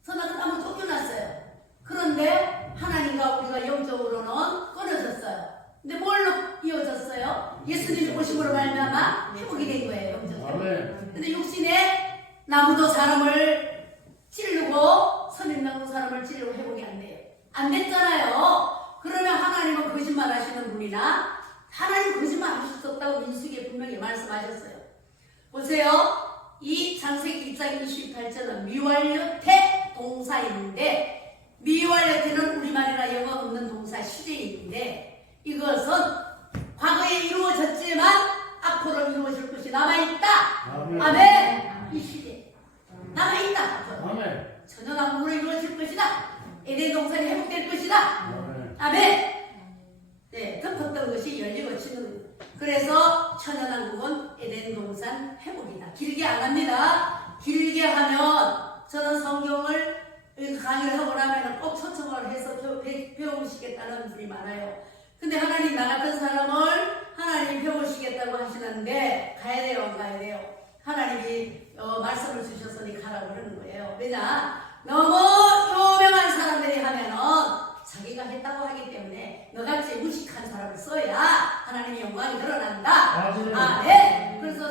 선악을 한번 쫓겨났어요. 그런데 하나님과 우리가 영적으로는 끊어졌어요. 근데 뭘로 이어졌어요? 예수님이 오심으로 말미암아 회복이 된 거예요. 영적 회복. 아멘. 근데 육신에 나무도 사람을 찌르고 선인나무 사람을 찌르고 회복이 안 돼요. 안 됐잖아요. 그러면 하나님은 거짓말 하시는 분이나 하나님 거짓말 하실 수 없다고 민수기에 분명히 말씀하셨어요. 보세요. 이 창세기 1장 28절은 미완료태 동사인데 미완료태는 우리말이나 영어 없는 동사 시제인데 이것은 과거에 이루어졌지만 앞으로 이루어질 것이 남아있다. 아멘. 아멘. 이 시제 남아있다. 아멘. 천연왕국으로 이루어질 것이다. 에덴 동산이 회복될 것이다. 아멘. 아멘. 네, 덮었던 것이 열리고 치는 거예요. 그래서 천연왕국은 에덴 동산 회복이다. 길게 안 합니다. 길게 하면 저는 성경을 강의를 하고 나면 꼭 초청을 해서 배우시겠다는 분이 많아요. 근데 하나님 나 같은 사람을 하나님 배우시겠다고 하시는데 가야 돼요, 안 가야 돼요? 하나님이 말씀을 주셨으니 가라고 그러는 거예요. 왜냐? 너무 유명한 사람들이 하면은 자기가 했다고 하기 때문에 너같이 무식한 사람을 써야 하나님의 영광이 드러난다. 맞아요. 아, 네. 그래서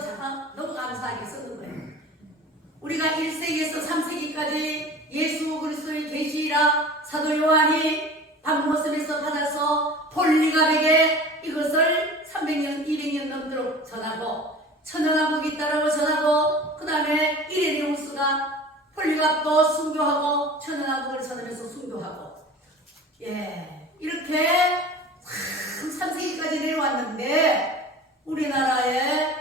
너무 감사하게 쓰는 거예요. 우리가 1세기에서 3세기까지 예수 그리스도의 계시라 사도 요한이 밤모습에서 받아서 폴리갑에게 이것을 300년, 200년 넘도록 전하고 천연왕국이 있다라고 전하고 그 다음에 이레니우스가 폴리갑도 순교하고 천연왕국을 전하면서 순교하고 이렇게 3세기까지 내려왔는데 우리나라에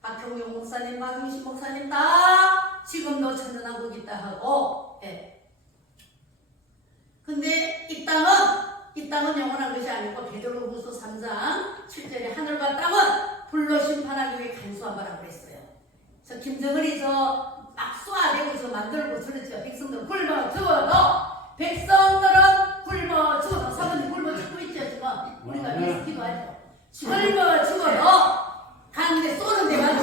박형용 목사님, 박용신 목사님 다 지금도 천연왕국 있다 하고 근데 이 땅은 영원한 것이 아니고 베드로후서 3장 7절에 하늘과 땅은 불로 심판하기 위해 간수하라고 그랬어요. 저 김정은이 막 쏘아대고 만들고 저랬죠. 백성들은 굶어 죽어도 백성들은 굶어 죽어도 사모님 굶어 죽고 있죠. 지금 우리가 위해서 기도하죠. 굶어 죽어도 가는데 쏘는 데만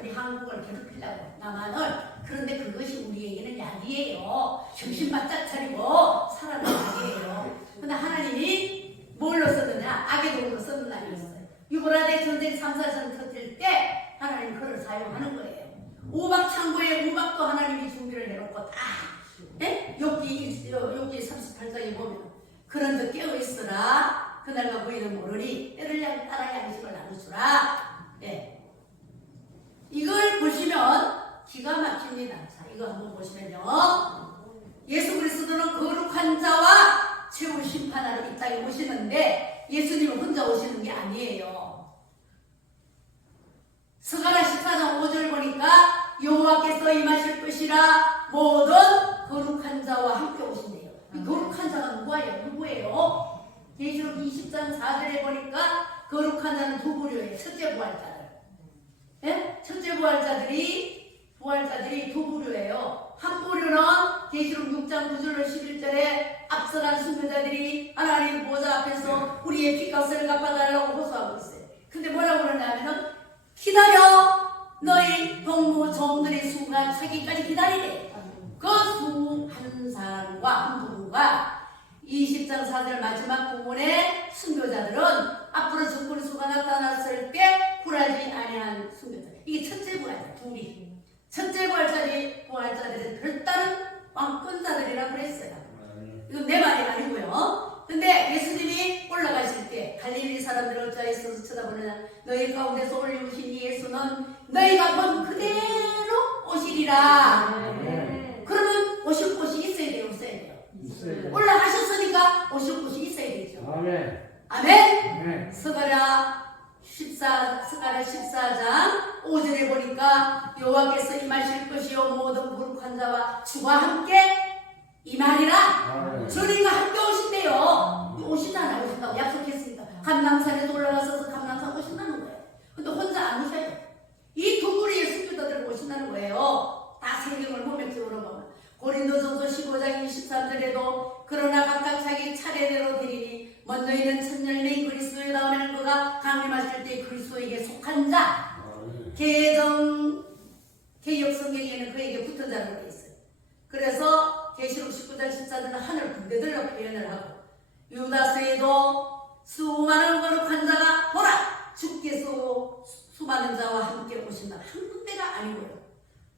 우리 한국을 괴롭히려고 남한을. 그런데 그것이 우리에게는 약이에요. 정신 바짝 차리고 살아는 약이에요. 근데 하나님이 뭘로 썼느냐? 악의 도구로 썼는 날이 있어요. 유브라데 전쟁 3,4전 터질 때 하나님 그를 사용하는 거예요. 우박 창고에 우박도 하나님이 준비를 해놓고 다 욥기 38장에 보면 그런 데 깨어있으라 그날과 부인은 모르니 때를 따라 양식을 나누주라. 이걸 보시면 기가 막힙니다. 자, 이거 한번 보시면요. 예수 그리스도는 거룩한 자와 최후 심판하러 이 땅에 오시는데 예수님은 혼자 오시는 게 아니에요. 스가랴 14장 5절 보니까 여호와께서 임하실 것이라 모든 거룩한 자와 함께 오신대요. 이 거룩한 자가 누구예요? 계시록 20장 4절에 보니까 거룩한 자는 두 부류예요. 첫째 부활자들. 첫째 부활자들이 두 부류예요. 한 부류는 계시록 6장 9절로 11절에 앞서간 순교자들이 하나님 보좌 앞에서 우리의 핏값을 갚아달라고 호소하고 있어요. 근데 뭐라고 그러냐면은 기다려 너희 동무 종들의 수가 차기까지 기다리래. 그 수 한 사람과 한 부부가 20장 4절 마지막 부분에 순교자들은 앞으로 정권의 수가 나타났을 때 굴하지 아니한 순교자. 이게 첫째 부활자 둘이. 첫째 부활자들은 별다른 왕권자들이라고 그랬어요. 이건 내 말이 아니고요. 근데 예수님이 올라 너희 가운데서 올리우신 이 예수는 너희가 본 그대로 오시리라. 그러면 오실 곳이 있어야 돼요, 없어야 돼요? 있어요. 올라가셨으니까 오실 곳이 있어야 되죠. 아멘. 아멘. 네. 스가랴 14장 5절에 보니까 여호와께서 임하실 것이요 모든 거룩한 자와 주와 함께 임하리라. 아멘. 주님과 함께 오신대요. 오신다나 오신다고 약속했으니까 감람산에서 올라가서 감람산 오신다는 거예요. 근데 혼자 안 오셔요. 이 두 무리의 순교자들을 오신다는 거예요. 다 성경을 모ment적으로 보면 고린도전서 15장 23절에도 그러나 각각 자기 차례대로 드리니 먼저 있는 첫 열매인 그리스도의 다음에는 그가 강림하실 때 그리스도에게 속한 자. 개역 성경에는 그에게 붙은 자로 되어 있어요. 그래서 계시록 19장 14절은 하늘 군대들로 표현을 하고 유다서에도 수많은 거룩한 자가 보라 주께서 수많은 자와 함께 오신다. 한 군대가 아니고요.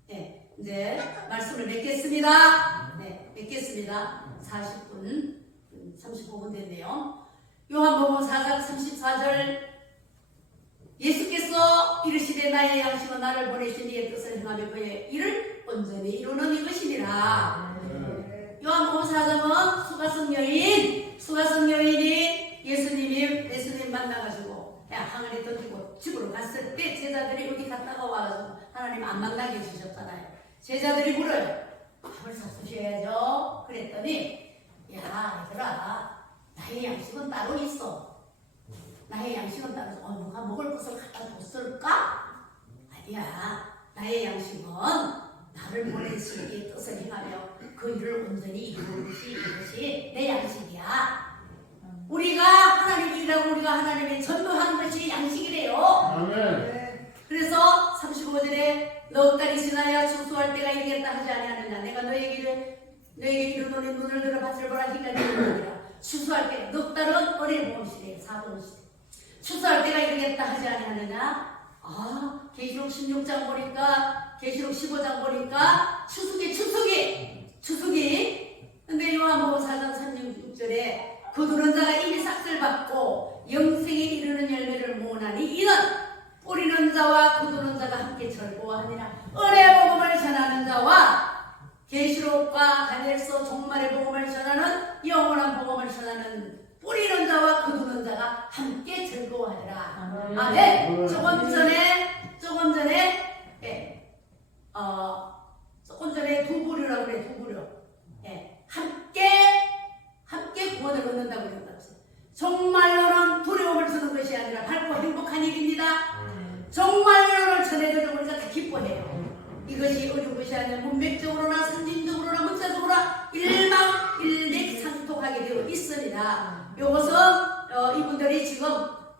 네, 이제 말씀을 맺겠습니다. 네, 맺겠습니다. 40분 35분 됐네요. 요한복음 4장 34절 예수께서 이르시되 나의 양식은 나를 보내신 이의 뜻을 행하며 그의 일을 온전히 이루는 이것이니라. 요한복음 4장은 수가성 여인이 예수님 만나가지고 항아리 던지고 집으로 갔을 때 제자들이 어디 갔다가 와가지고 하나님 안 만나게 해주셨잖아요. 제자들이 물어요. 밥을 사주셔야죠. 그랬더니 야 얘들아 나의 양식은 따로 있어. 나의 양식은 따로 있어. 누가 먹을 것을 갖다 줬을까? 아니야. 나의 양식은 나를 보내신 이의 뜻을 행하며 그 일을 온전히 이루는 것이 이것이 내 양식이야. 우리가 하나님이라고 우리가 하나님의 전도하는 것이 양식이래요. 아멘. 그래서 35절에 넉 달이 지나야 추수할 때가 이르겠다 하지 아니하느냐. 내가 너에게 이르노니 눈을 들어 밭을 보라 희가 되느니라. 추수할 때 넉 달은 어린 봄시대 4번 시대. 추수할 때가 이르겠다 하지 아니하느냐. 계시록 16장 보니까 계시록 15장 보니까 추수기. 근데 요한복음 4장 36절에 거두는 자가 이미 삭슬 받고 영생에 이르는 열매를 모으나니 이는 뿌리는 자와 거두는 자가 함께 절보하니라. 은혜 복음을 전하는 자와 계시록과 다니엘서 종말의 복음을 전하는 영원한 복음을 전하는 뿌리는 자와 거두는 자가 함께 즐거워하리라. 아멘. 조금 전에 두 부류라고 그래. 두 부류. 함께 구원을 얻는다고 그랬다. 정말로는 두려움을 주는 것이 아니라 밝고 행복한 일입니다. 정말로는 전해들을 우리가 다 기뻐해요. 이것이 어려운 것이 아니라 문맥적으로나 상징적으로나 문자적으로나 일맥상통하게 되어 있습니다. 이것은 이분들이 지금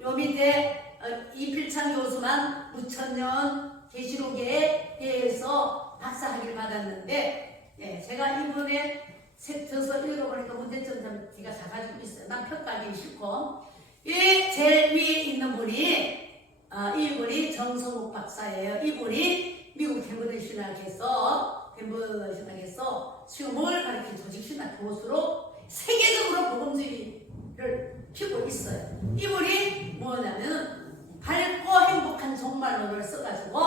요 밑에 이필창 교수만 무천년 계시록에 대해서 박사학위를 받았는데 제가 이분의 책 져서 읽어보니까 문제점 좀 제가 사가지고 있어요. 난 평가하기 싫고 이 제일 위에 있는 분이 이분이 정성욱 박사예요. 이분이 미국 덴버대 신학에서 수용을 가르친 조직신학 교수로 세계적으로 복음주의를 피우고 있어요. 이분이 뭐냐면 밝고 행복한 종말론을 써가지고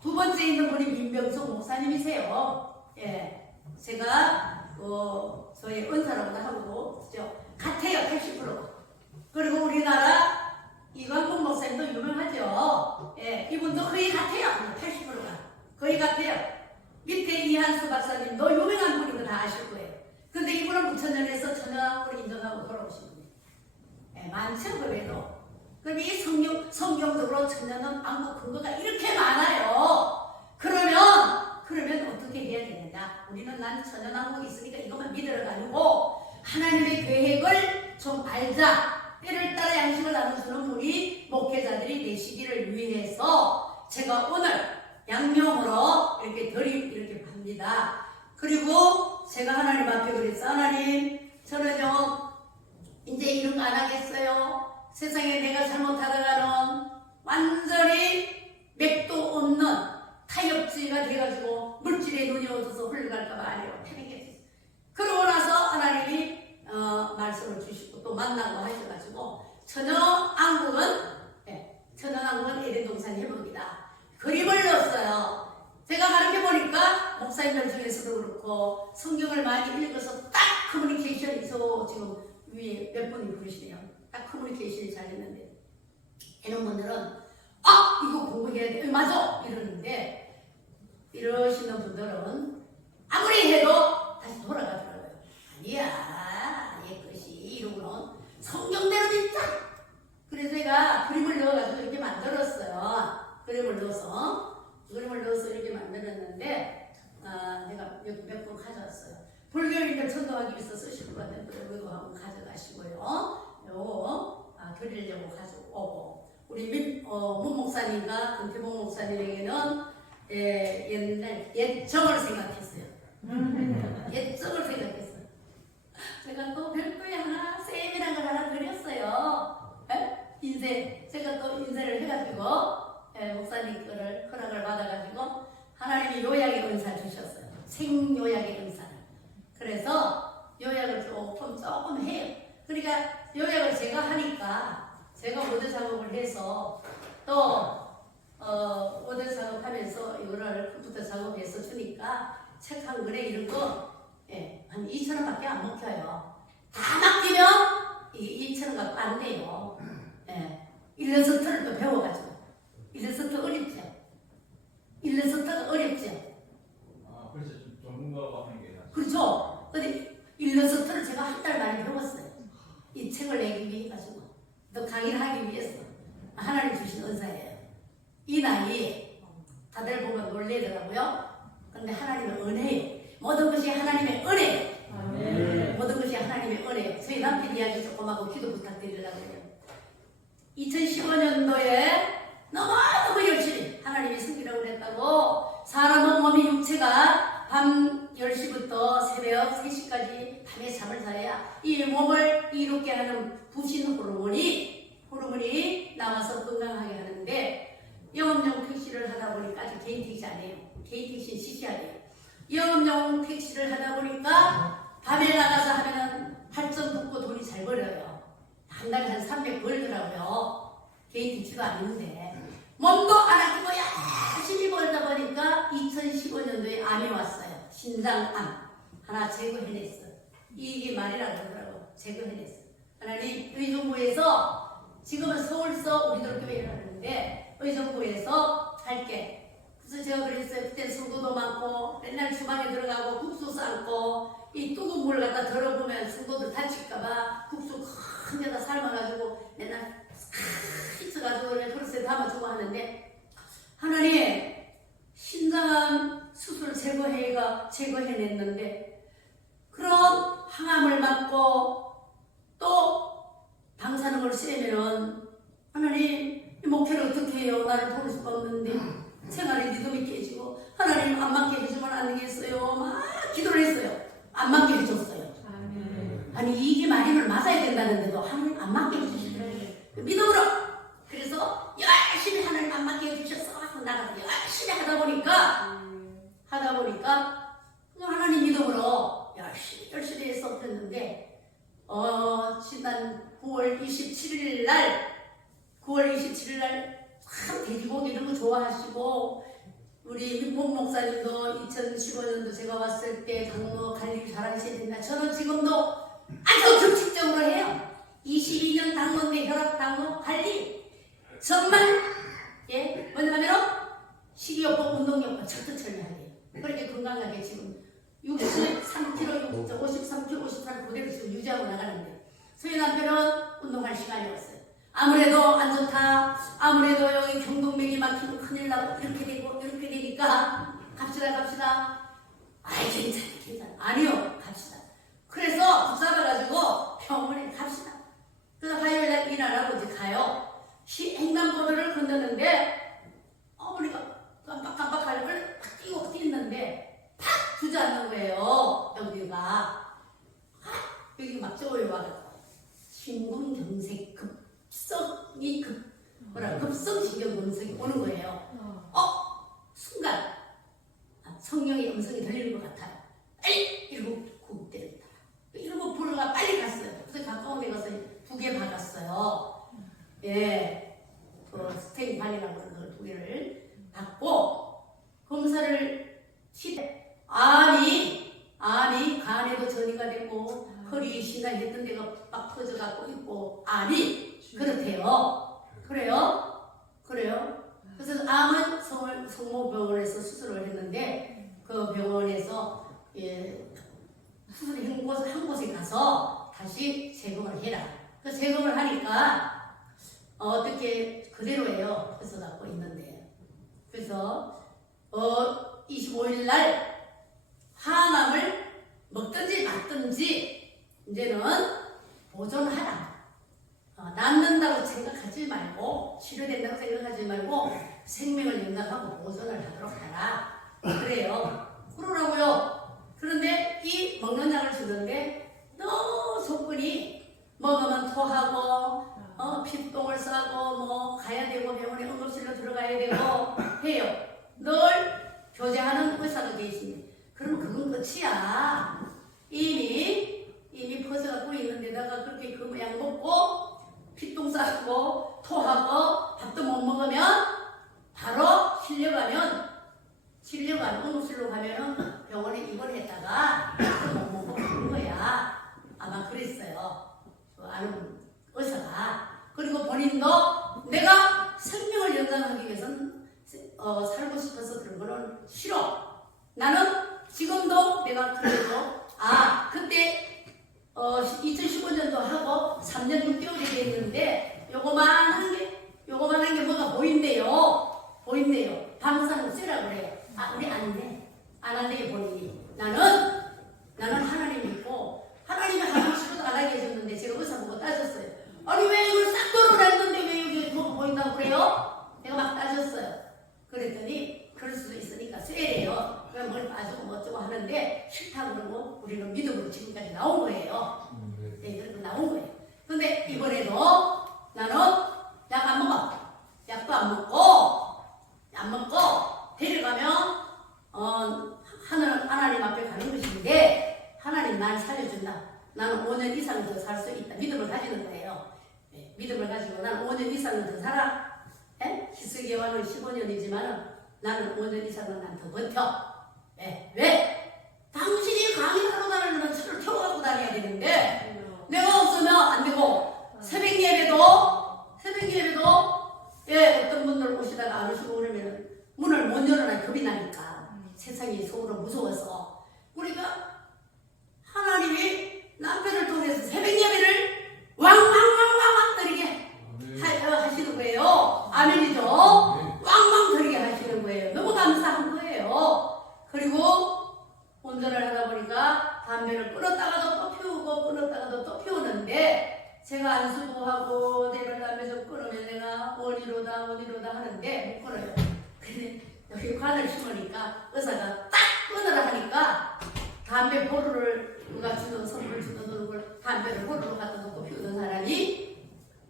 두 번째 있는 분이 민병성 목사님이세요. 제가 저희 은사라고도 하고 같아요. 80%가. 그리고 우리나라 이광복 목사님도 유명하죠. 이분도 거의 같아요. 80%가 거의 같아요. 밑에 이한수 박사님도 유명한 분이고 다 아실 거예요. 근데 이분은 무천년에서 천연으로 인정하고 돌아오신 분이에요. 많죠. 그럼 이 성경적으로 천연은 안고 근거가 이렇게 많아요. 그러면 어떻게 해야 되느냐? 우리는 난 천연왕국이 있으니까 이것만 믿으러가지고 하나님의 계획을 좀 알자. 때를 따라 양식을 나눠주는 우리 목회자들이 되시기를 위해서 제가 오늘 양념으로 이렇게 합니다. 그리고 제가 하나님 앞에 그랬어. 하나님, 저는요 이제 이런 거 안 하겠어요. 세상에 내가 잘못하다가는 완전히 맥도 없는 타협주의가 돼가지고 물질에 눈이 어두워서 흘러갈까봐 아니에요. 그러고 나서 하나님이 말씀을 주시고 또 만나고 하셔가지고 천연왕국은 천연왕건 에덴 동산 회복이다. 그림을 넣었어요. 제가 가르쳐 보니까 목사님들 중에서도 그렇고 성경을 많이 읽어서 딱 커뮤니케이션이 지금 위에 몇 분이 그러시네요. 딱 커뮤니케이션이 잘 했는데 이런 분들은 이거 공부해야 돼. 맞아! 이러는데 이러시는 분들은 아무리 해도 다시 돌아가더라고요. 아니야, 얘것이 이러고는 성경대로 진짜. 그래서 제가 그림을 넣어가지고 이렇게 만들었어요. 그림을 넣어서 이렇게 만들었는데 제가 여기 몇 분 가져왔어요. 불교인들 전도하기 위해서 쓰실 것 같은데 이거 한번 가져가시고요. 요거 드리려고 가져오고 우리 문 목사님과 금태봉 목사님에게는 옛날 옛적을 생각했어요. 옛적을 생각했어요. 제가 또 별도의 하나 쌤이라는 걸 하나 그렸어요. 인쇄 제가 또 인쇄를 해가지고 목사님 거를 허락을 받아가지고 하나님이 요약의 은사를 주셨어요. 생요약의 은사를. 그래서 요약을 조금 해요. 그러니까 요약을 제가 하니까 제가 모델 작업을 해서 또 모델 작업하면서 이거를 컴퓨터 작업해서 주니까 책 한 권에 이런 거 한 2,000원밖에 안 먹혀요. 다 맡기면 이게 2,000원 갖고 안 돼요. 일러스트를 또 배워가지고 일러스트 어렵죠? 일러스트가 어렵죠? 그래서 좀 전문가가 하는 게 낫죠. 그렇죠? 근데 일러스트를 제가 한 달 만에 배웠어요. 이 책을 내기 위해 가지고 또 강의를 하기 위해서 하나님 주신 은사예요. 이 나이에 다들 보면 놀래더라고요. 그런데 하나님의 은혜예요. 모든 것이 하나님의 은혜예요. 모든 것이 하나님의 은혜예요. 저희 남편 이야기 조금 하고 기도 부탁드리려고 해요. 2015년도에 너무 열심히 하나님이 승리라고 그랬다고 사람 몸이 육체가 밤 10시부터 새벽 3시까지 밤에 잠을 자야 이 몸을 이롭게 하는 부신 호르몬이 나와서 건강하게 하는데 영업용 택시를 하다 보니까 아직 개인 택시 안 해요. 개인 택시는 시시해야 돼요. 영업용 택시를 하다 보니까 밤에 나가서 하면은 8점 붙고 돈이 잘 벌어요. 한 달에 한 300 벌더라고요. 개인 택시도 아닌데 몸도 안 아끼고 열심히 벌다 보니까 2015년도에 암이 왔어요. 신장암 하나 제거해냈어요. 이게 말이라고 그러더라고. 제거해냈어요. 하나님 의정부에서 지금은 서울서 우리들 교회를 하는데 의정부에서 할게. 그래서 제가 그랬어요. 그때 성도도 많고 맨날 주방에 들어가고 국수 삶고 이 뜨거운 물 갖다 덜어보면 성도들 다칠까봐 국수 큰 데다 삶아가지고 맨날 씻어가지고 그릇에 담아주고 하는데 하나님 신장암 수술 제거해냈는데 그럼 항암을 맞고 또 방사능을 쐬면은 하나님 이 목회를 어떻게 해요? 나를 도울 수가 없는데 생활의 리듬이 깨지고 하나님 안 맞게 해주면 안 되겠어요? 막 기도를 했어요. 안 맞게 해줬어요. 아니 이게 말임을 맞아야 된다는데도 하나님 안 맞게 해주시더라고요. 믿음으로 그래서 열심히 하나님 안 맞게 해주셨어 하고 나가서 열심히 하다 보니까 하나님 믿음으로 열심히 해서 했는데 지난 9월 27일 날 참 돼지고기 이런 거 좋아하시고 우리 민봉 목사님도 2015년도 제가 왔을 때 당뇨 관리를 잘 하셔야 된다. 저는 지금도 아주 규칙적으로 해요. 22년 당뇨인데 혈압 당뇨 관리 정말 뭐냐면 식이요법 운동요법 철두철미하게 그렇게 건강하게 지금 63kg, 53kg, 53kg 그대로 지금 유지하고 나가는데 저희 남편은 운동할 시간이 없어요. 아무래도 안 좋다. 아무래도 여기 경동맥이 막히고 큰일 나고 이렇게 되니까 갑시다. 아이 괜찮아. 아니요 갑시다. 그래서 붙잡아가지고 병원에 갑시다. 그래서 화요일날 일 안 하고 이제 가요. 횡단보도를 건너는데 어머니가 깜빡하려고 팍 뛰는데 팍 주저앉는 거예요. 여기가 여기 막 쪼여와가지고 심근경색 급성신경경색이 오는 거예요. 순간 성령의 음성이 들리는 것 같아요. 에이! 이러고 국 때렸다. 이러고 보러가 빨리 갔어요. 그래서 가까운 데 가서 두 개 박았어요. 그 암이 그렇대요. 그래요? 그래서 암은 성모병원에서 수술을 했는데 그 병원에서 수술이 한 곳에 가서 다시 재검을 해라. 그 재검을 하니까 어떻게 그대로예요. 그래서 갖고 있는데 그래서 25일 날 항암을 먹든지 맞든지 이제는 보존하라. 낫는다고 생각하지 말고 치료된다고 생각하지 말고 생명을 연장하고 보존을 하도록 하라. 그러라고요. 그런데 이 먹는 약을 주는데 너무 조건이 먹으면 토하고 피똥을 싸고 뭐 가야 되고 병원에 응급실로 들어가야 되고 해요. 늘 교제하는 의사가 계십니다. 그럼 그건 끝이야. 이미 퍼져갖고 있는데다가 그렇게 그 약 먹고 피똥 싸고 토하고 밥도 못 먹으면 바로 실려가면 응급실로 가면은 병원에 입원했다가 못 먹고 가는 거야. 아마 그랬어요. 아는 의사가. 그리고 본인도 내가 생명을 연장하기 위해서는 살고 싶어서 그런 거는 싫어. 나는 지금도 내가 그래도 그때 2015년도 하고 3년 6개월이 됐는데 요거만한 게 뭐가 보인대요. 방사능 쇠라 그래요. 우리 안 돼. 안 한대 본인이. 나는 하나님 믿고 하나님이 하기 싫어도 안 하게 해줬는데 제가 의사 보고 따졌어요. 아니 왜 이걸 싹 덜어냈는데 왜 여기 뭐가 보인다고 그래요? 내가 막 따졌어요. 그랬더니 그럴 수도 있으니까 쇠래요. 그럼 뭘 빠지고 뭐 어쩌고 하는데 싫다고 그러고 우리는 믿음으로 지금까지 나온 거예요. 네, 그렇게 나온 거예요. 근데 이번에도 나는 약 안 먹어. 약도 안 먹고 데려가면 하나님 앞에 가는 것인데 하나님 날 살려준다. 나는 5년 이상은 더 살 수 있다. 믿음을 가지는 거예요. 네, 믿음을 가지고 나는 5년 이상은 더 살아. 희석기와는 15년이지만 나는 5년 이상은 난 더 버텨. 왜? 당신이 강의하러 다니면 차를 태워갖고 다녀야 되는데 내가 없으면 안 되고 새벽 예배도 어떤 분들 오시다가 안 오시고 그러면 문을 못 열어놔 겁이 나니까 세상이 속으로 무서워서 우리가 하나님이 남편을 통해서 새벽 예배를 왕왕왕왕왕 드리게 하시는 거예요. 아멘이죠? 왕왕 드리게 하시는 거예요. 너무 감사한 거예요. 그리고 운전을 하다 보니까 담배를 끊었다가도 또 피우고 끊었다가도 또 피우는데 제가 안수부하고 내가 담배 좀 끊으면 내가 원이로다 하는데 못 끊어요. 근데 여기 관을 심으니까 의사가 딱 끊으라 하니까 담배 보루를 누가 주던 선물 주던 걸 담배를 보루로 갖다 놓고 피우던 사람이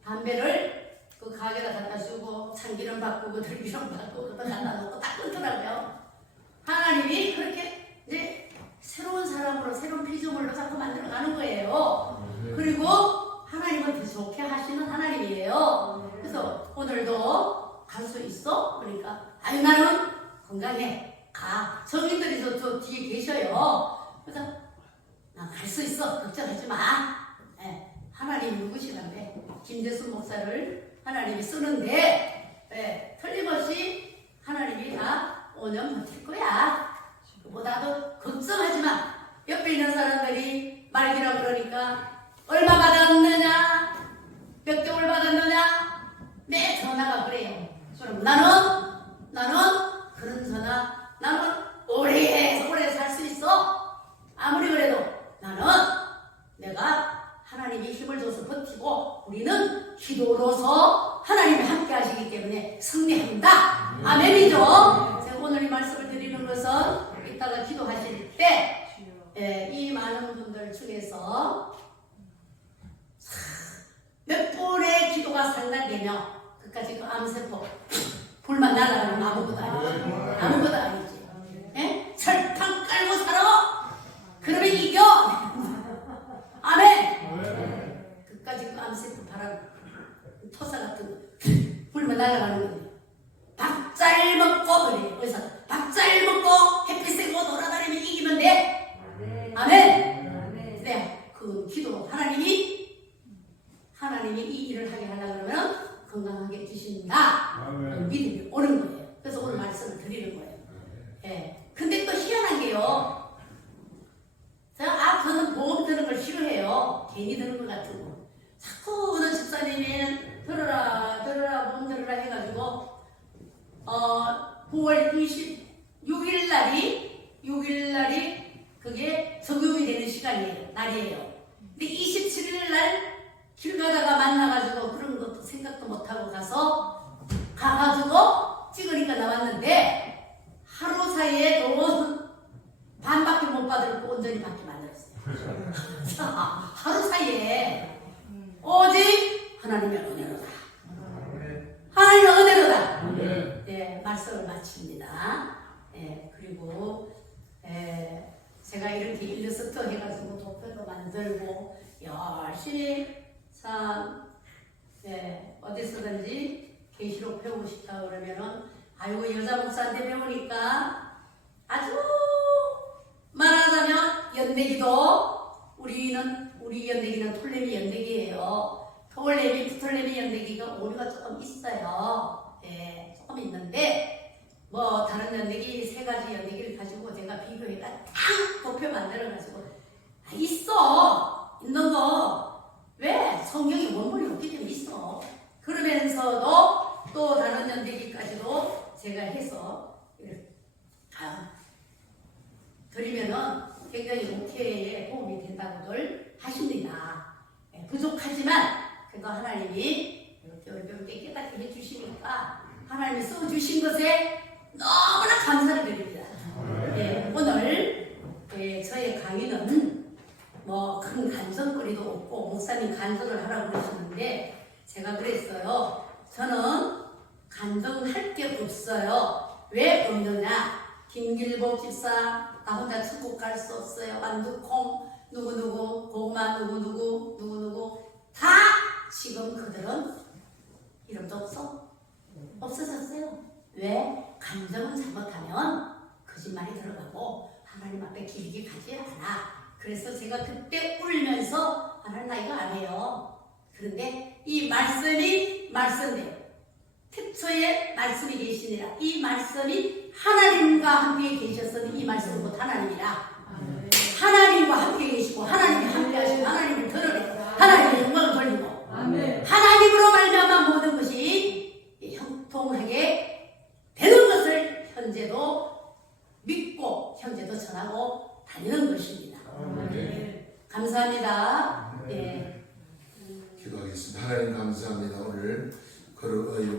담배를 그 가게다 갖다 주고 참기름 바꾸고 들기름 바꾸고 갖다 놓고 딱 끊더라고요. 하나님이 그렇게 이제 새로운 사람으로 새로운 피조물로 자꾸 만들어가는 거예요. 그리고 하나님은 더 좋게 하시는 하나님이에요. 그래서 오늘도 갈 수 있어? 그러니까 나는 건강해. 가. 성인들이 저 뒤에 계셔요. 그래서 나 갈 수 있어. 걱정하지 마. 하나님이 누구시란데 김대순 목사를 하나님이 쓰는데 틀림없이 하나님이 다 5년 버틸 거야. 그보다도 걱정하지 마. 옆에 있는 사람들이 말기라고 그러니까 얼마 받았느냐? 몇 개월 받았느냐? 매 전화가 그래요. 그럼 나는 그런 전화, 나는 오래 살 수 있어. 아무리 그래도 나는 내가 하나님이 힘을 줘서 버티고 우리는 기도로서 하나님이 함께 하시기 때문에 승리한다. 아멘이죠? 제가 오늘 이 말씀을 드리는 것은 이따가 기도하실 때 이 많은 분들 중에서 몇 번의 기도가 상달되며 그까지 그 암세포 불만 날아가는 아무것도 아니지. 설탕 깔고 살아. 그러면 이겨. 아멘. 그까지 그 암세포 바람 토사 같은 불만 날아가는 거예요. 밥잘 먹고 그래. 그래서 밥잘 먹고 햇빛 쐬고 돌아다니면 이기면 돼. 아멘. 네, 그 기도 하나님이 하나님이 이 일을 하게 하려고 그러면 건강하게 해주신다. 아멘. 믿음이 오는 거예요. 그래서 오늘 말씀을 드리는 거예요. 예. 근데 또 희한한 게요. 저는 보험 드는 걸 싫어해요. 괜히 드는 것 같은 거. 자꾸 어느 집사님이 들어라 보험 들어라 해가지고 9월 26일 날이 그게 적용이 되는 시간이에요. 날이에요. 근데 27일 날 길 가다가 만나가지고 그런 것도 생각도 못하고 가가지고 찍으니까 나왔는데 하루 사이에 돈 반밖에 못 받을 거 온전히 받게 만들었어요. 하루 사이에 오직 하나님의 은혜로다. 하나님의 은혜로다. 네, 말씀을 마칩니다. 네, 그리고 제가 이렇게 일러스트 해가지고 도표도 만들고 열심히 참 어디서든지 계시록 배우고 싶다 그러면은 아이고 여자 목사한테 배우니까 아주 말하자면 연대기도 우리 연대기는 톨레미 연대기예요. 톨레미, 부톨레미 연대기가 오류가 조금 있어요. 조금 있는데 뭐 다른 연대기 세 가지 연대기를 가지고 제가 비교해가 딱 도표 만들어가지고 있는 거 왜? 성경이 원본이 없기 때문에 있어. 그러면서도 또 다른 연대기까지도 제가 해서 드리면은 굉장히 목회에 도움이 된다고들 하십니다. 부족하지만 그래도 하나님이 이렇게 깨닫게 해주시니까 하나님이 써주신 것에 너무나 감사를 드립니다. 오늘 저의 강의는 뭐 큰 간증거리도 없고 목사님 간증을 하라고 그러시는데 제가 그랬어요. 저는 간증할 게 없어요. 왜 없느냐? 김길복 집사 나 혼자 천국 갈 수 없어요. 완두콩 누구누구 고구마 누구누구 다 지금 그들은 이름도 없어졌어요. 왜? 감정은 잘못하면 거짓말이 들어가고 하나님 앞에 길게 가지 않아. 그래서 제가 그때 울면서 하나님 나 이거 안 해요. 그런데 이 말씀대로 태초에 말씀이 계시니라. 이 말씀이 하나님과 함께 계셨으니 이 말씀은 곧 하나님이라. 하나님과 함께 계시고 하나님이 함께 하시고 하나님을 드러내고 하나님의 영광을 돌리고 하나님으로 말미암아 모든 것이 형통하게 되는 것을 현재도 믿고 현재도 전하고 다니는 것입니다. 감사합니다. 기도하겠습니다. 하나님 감사합니다. 오늘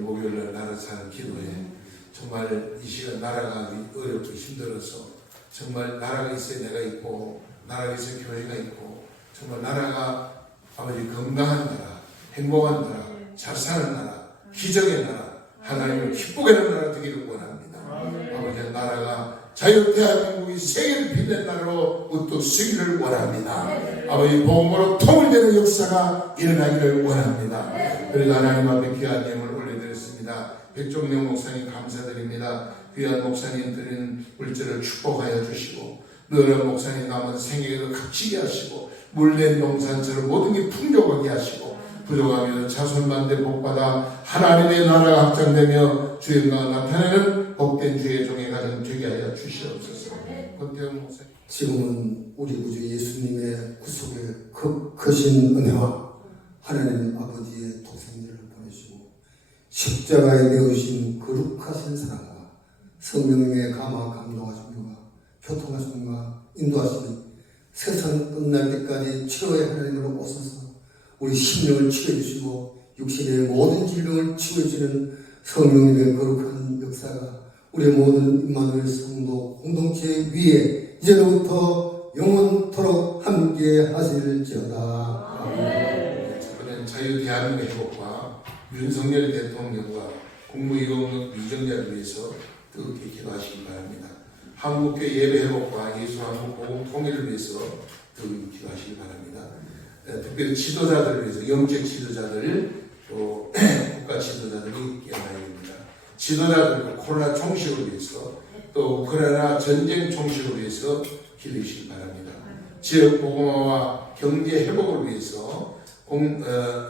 목요일날 나라 사는 기도에 정말 이 시간 나라가 어렵고 힘들어서 정말 나라가 있어야 내가 있고 나라가 있어야 교회가 있고 정말 나라가 아버지 건강한 나라, 행복한 나라, 잘 사는 나라, 기적의 나라, 하나님을 기쁘게 하는 나라 되기를 원합니다. 아버지 나라가 자유 대한민국이 세계를 빛낸 나라로 우뚝 서기를 원합니다. 아버지 복음으로 통일되는 역사가 일어나기를 원합니다. 그래서 하나님 앞에 귀한 예물을 올려드렸습니다. 백종명 목사님 감사드립니다. 귀한 목사님 드리는 물질을 축복하여 주시고 너른 목사님 남은 생애에도 값지게 하시고 물낸 농산처럼 모든 게 풍족하게 하시고 부족하면 자손만대 복받아 하나님의 나라가 확장되며 주의 영광을 나타내는 복된 주의 종의 가정 되게 하여 주시옵소서. 권태영 목사님. 지금은 우리 구주 예수님의 구속의 크신 은혜와 하나님 아버지의 독생자를 보내시고 십자가에 내어주신 거룩하신 사랑과 성령님의 감동하심과 교통하심과 인도하심이 세상 끝날 때까지 치료의 하나님으로 오셔서 우리 심령을 치료해주시고 육신의 모든 질병을 치료해주는 성령님의 거룩한 역사가 우리 모든 임마누엘 성도 공동체 위에 이제로부터 영원토록 함께 하실지어다. 이번엔 자유 대한민국 회복과 윤석열 대통령과 국무위원 위정자를 위해서 뜨겁게 기도하시기 바랍니다. 한국교회 예배 회복과 예수 한국 복음 통일을 위해서 뜨겁게 기도하시기 바랍니다. 특별히 지도자들을 위해서 영적 지도자들 또 국가 지도자들이 깨어나야 됩니다. 지도자들 코로나 종식을 위해서 또 우크라이나 전쟁 종식을 위해서 기도하시기 바랍니다. 지역 복음화와 경제 회복을 위해서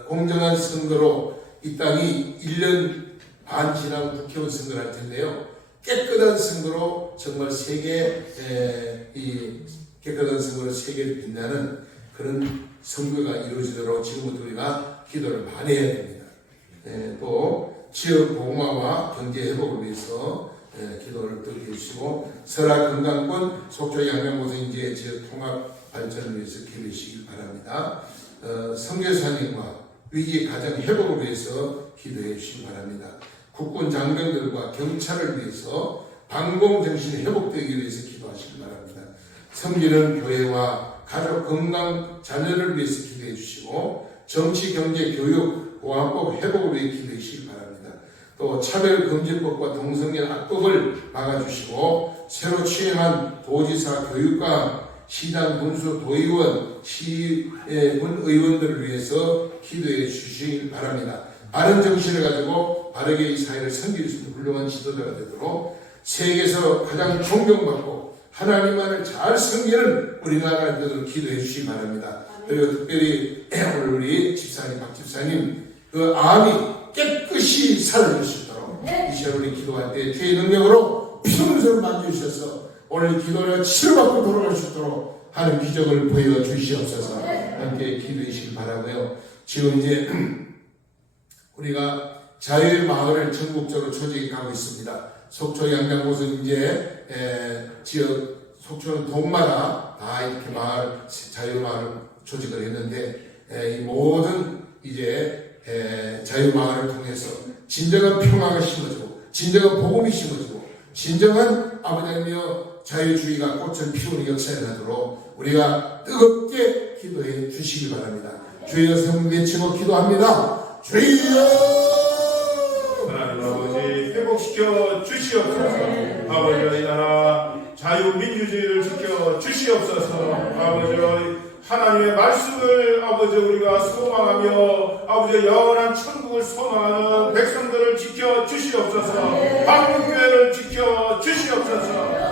공정한 선거로 이 땅이 1년 반 지나고 국회의원 선거를 할 텐데요. 깨끗한 선거로 정말 깨끗한 선거로 세계를 빛나는 그런 선거가 이루어지도록 지금부터 우리가 기도를 많이 해야 됩니다. 또 지역 복마와 경제 회복을 위해서 기도를 또 해주시고 설악 건강권 속초 양양고성인재 지역 통합 발전을 위해서 기도해 주시기 바랍니다. 선교사님과 위기 가정 회복을 위해서 기도해 주시기 바랍니다. 국군 장병들과 경찰을 위해서 방공정신이 회복되기 위해서 기도하시기 바랍니다. 섬기는 교회와 가족 건강 자녀를 위해서 기도해 주시고 정치, 경제, 교육, 보안법 회복을 위해 기도해 주시기 바랍니다. 또 차별금지법과 동성애 악법을 막아주시고 새로 취임한 도지사, 교육감, 시장, 군수, 도의원, 시군 의원들을 위해서 기도해 주시길 바랍니다. 바른 정신을 가지고 바르게 이 사회를 섬길 수 있는 훌륭한 지도자가 되도록 세계에서 가장 존경받고 하나님만을 잘 섬기는 우리나라가 되도록 기도해 주시기 바랍니다. 그리고 특별히 오늘 우리 집사님, 박 집사님 그 암이 깨끗이 사라질 수 있도록 이 시간 우리 기도할 때 주의 능력으로 피눈물을 만져주셔서 오늘 기도를 치료받고 돌아갈 수 있도록 하는 기적을 보여주시옵소서. 함께 기도해 주시기 바라고요. 지금 이제 우리가 자유의 마을을 전국적으로 조직해 가고 있습니다. 속초 양양고성 이제 지역 속초는 동마다 다 이렇게 자유 마을을 조직을 했는데 이 모든 이제 자유 마을을 통해서 진정한 평화가 심어지고 진정한 복음이 심어지고 진정한 아버지여 자유주의가 꽃을 피우는 역사를 하도록 우리가 뜨겁게 기도해 주시기 바랍니다. 주여 성 외치고 기도합니다. 주여! 하나님 아버지 회복시켜 주시옵소서. 아버지 이 나라 자유민주주의를 지켜 주시옵소서. 아버지 하나님의 말씀을 아버지 우리가 소망하며 아버지 영원한 천국을 소망하는 백성들을 지켜 주시옵소서. 한국교회를 지켜 주시옵소서.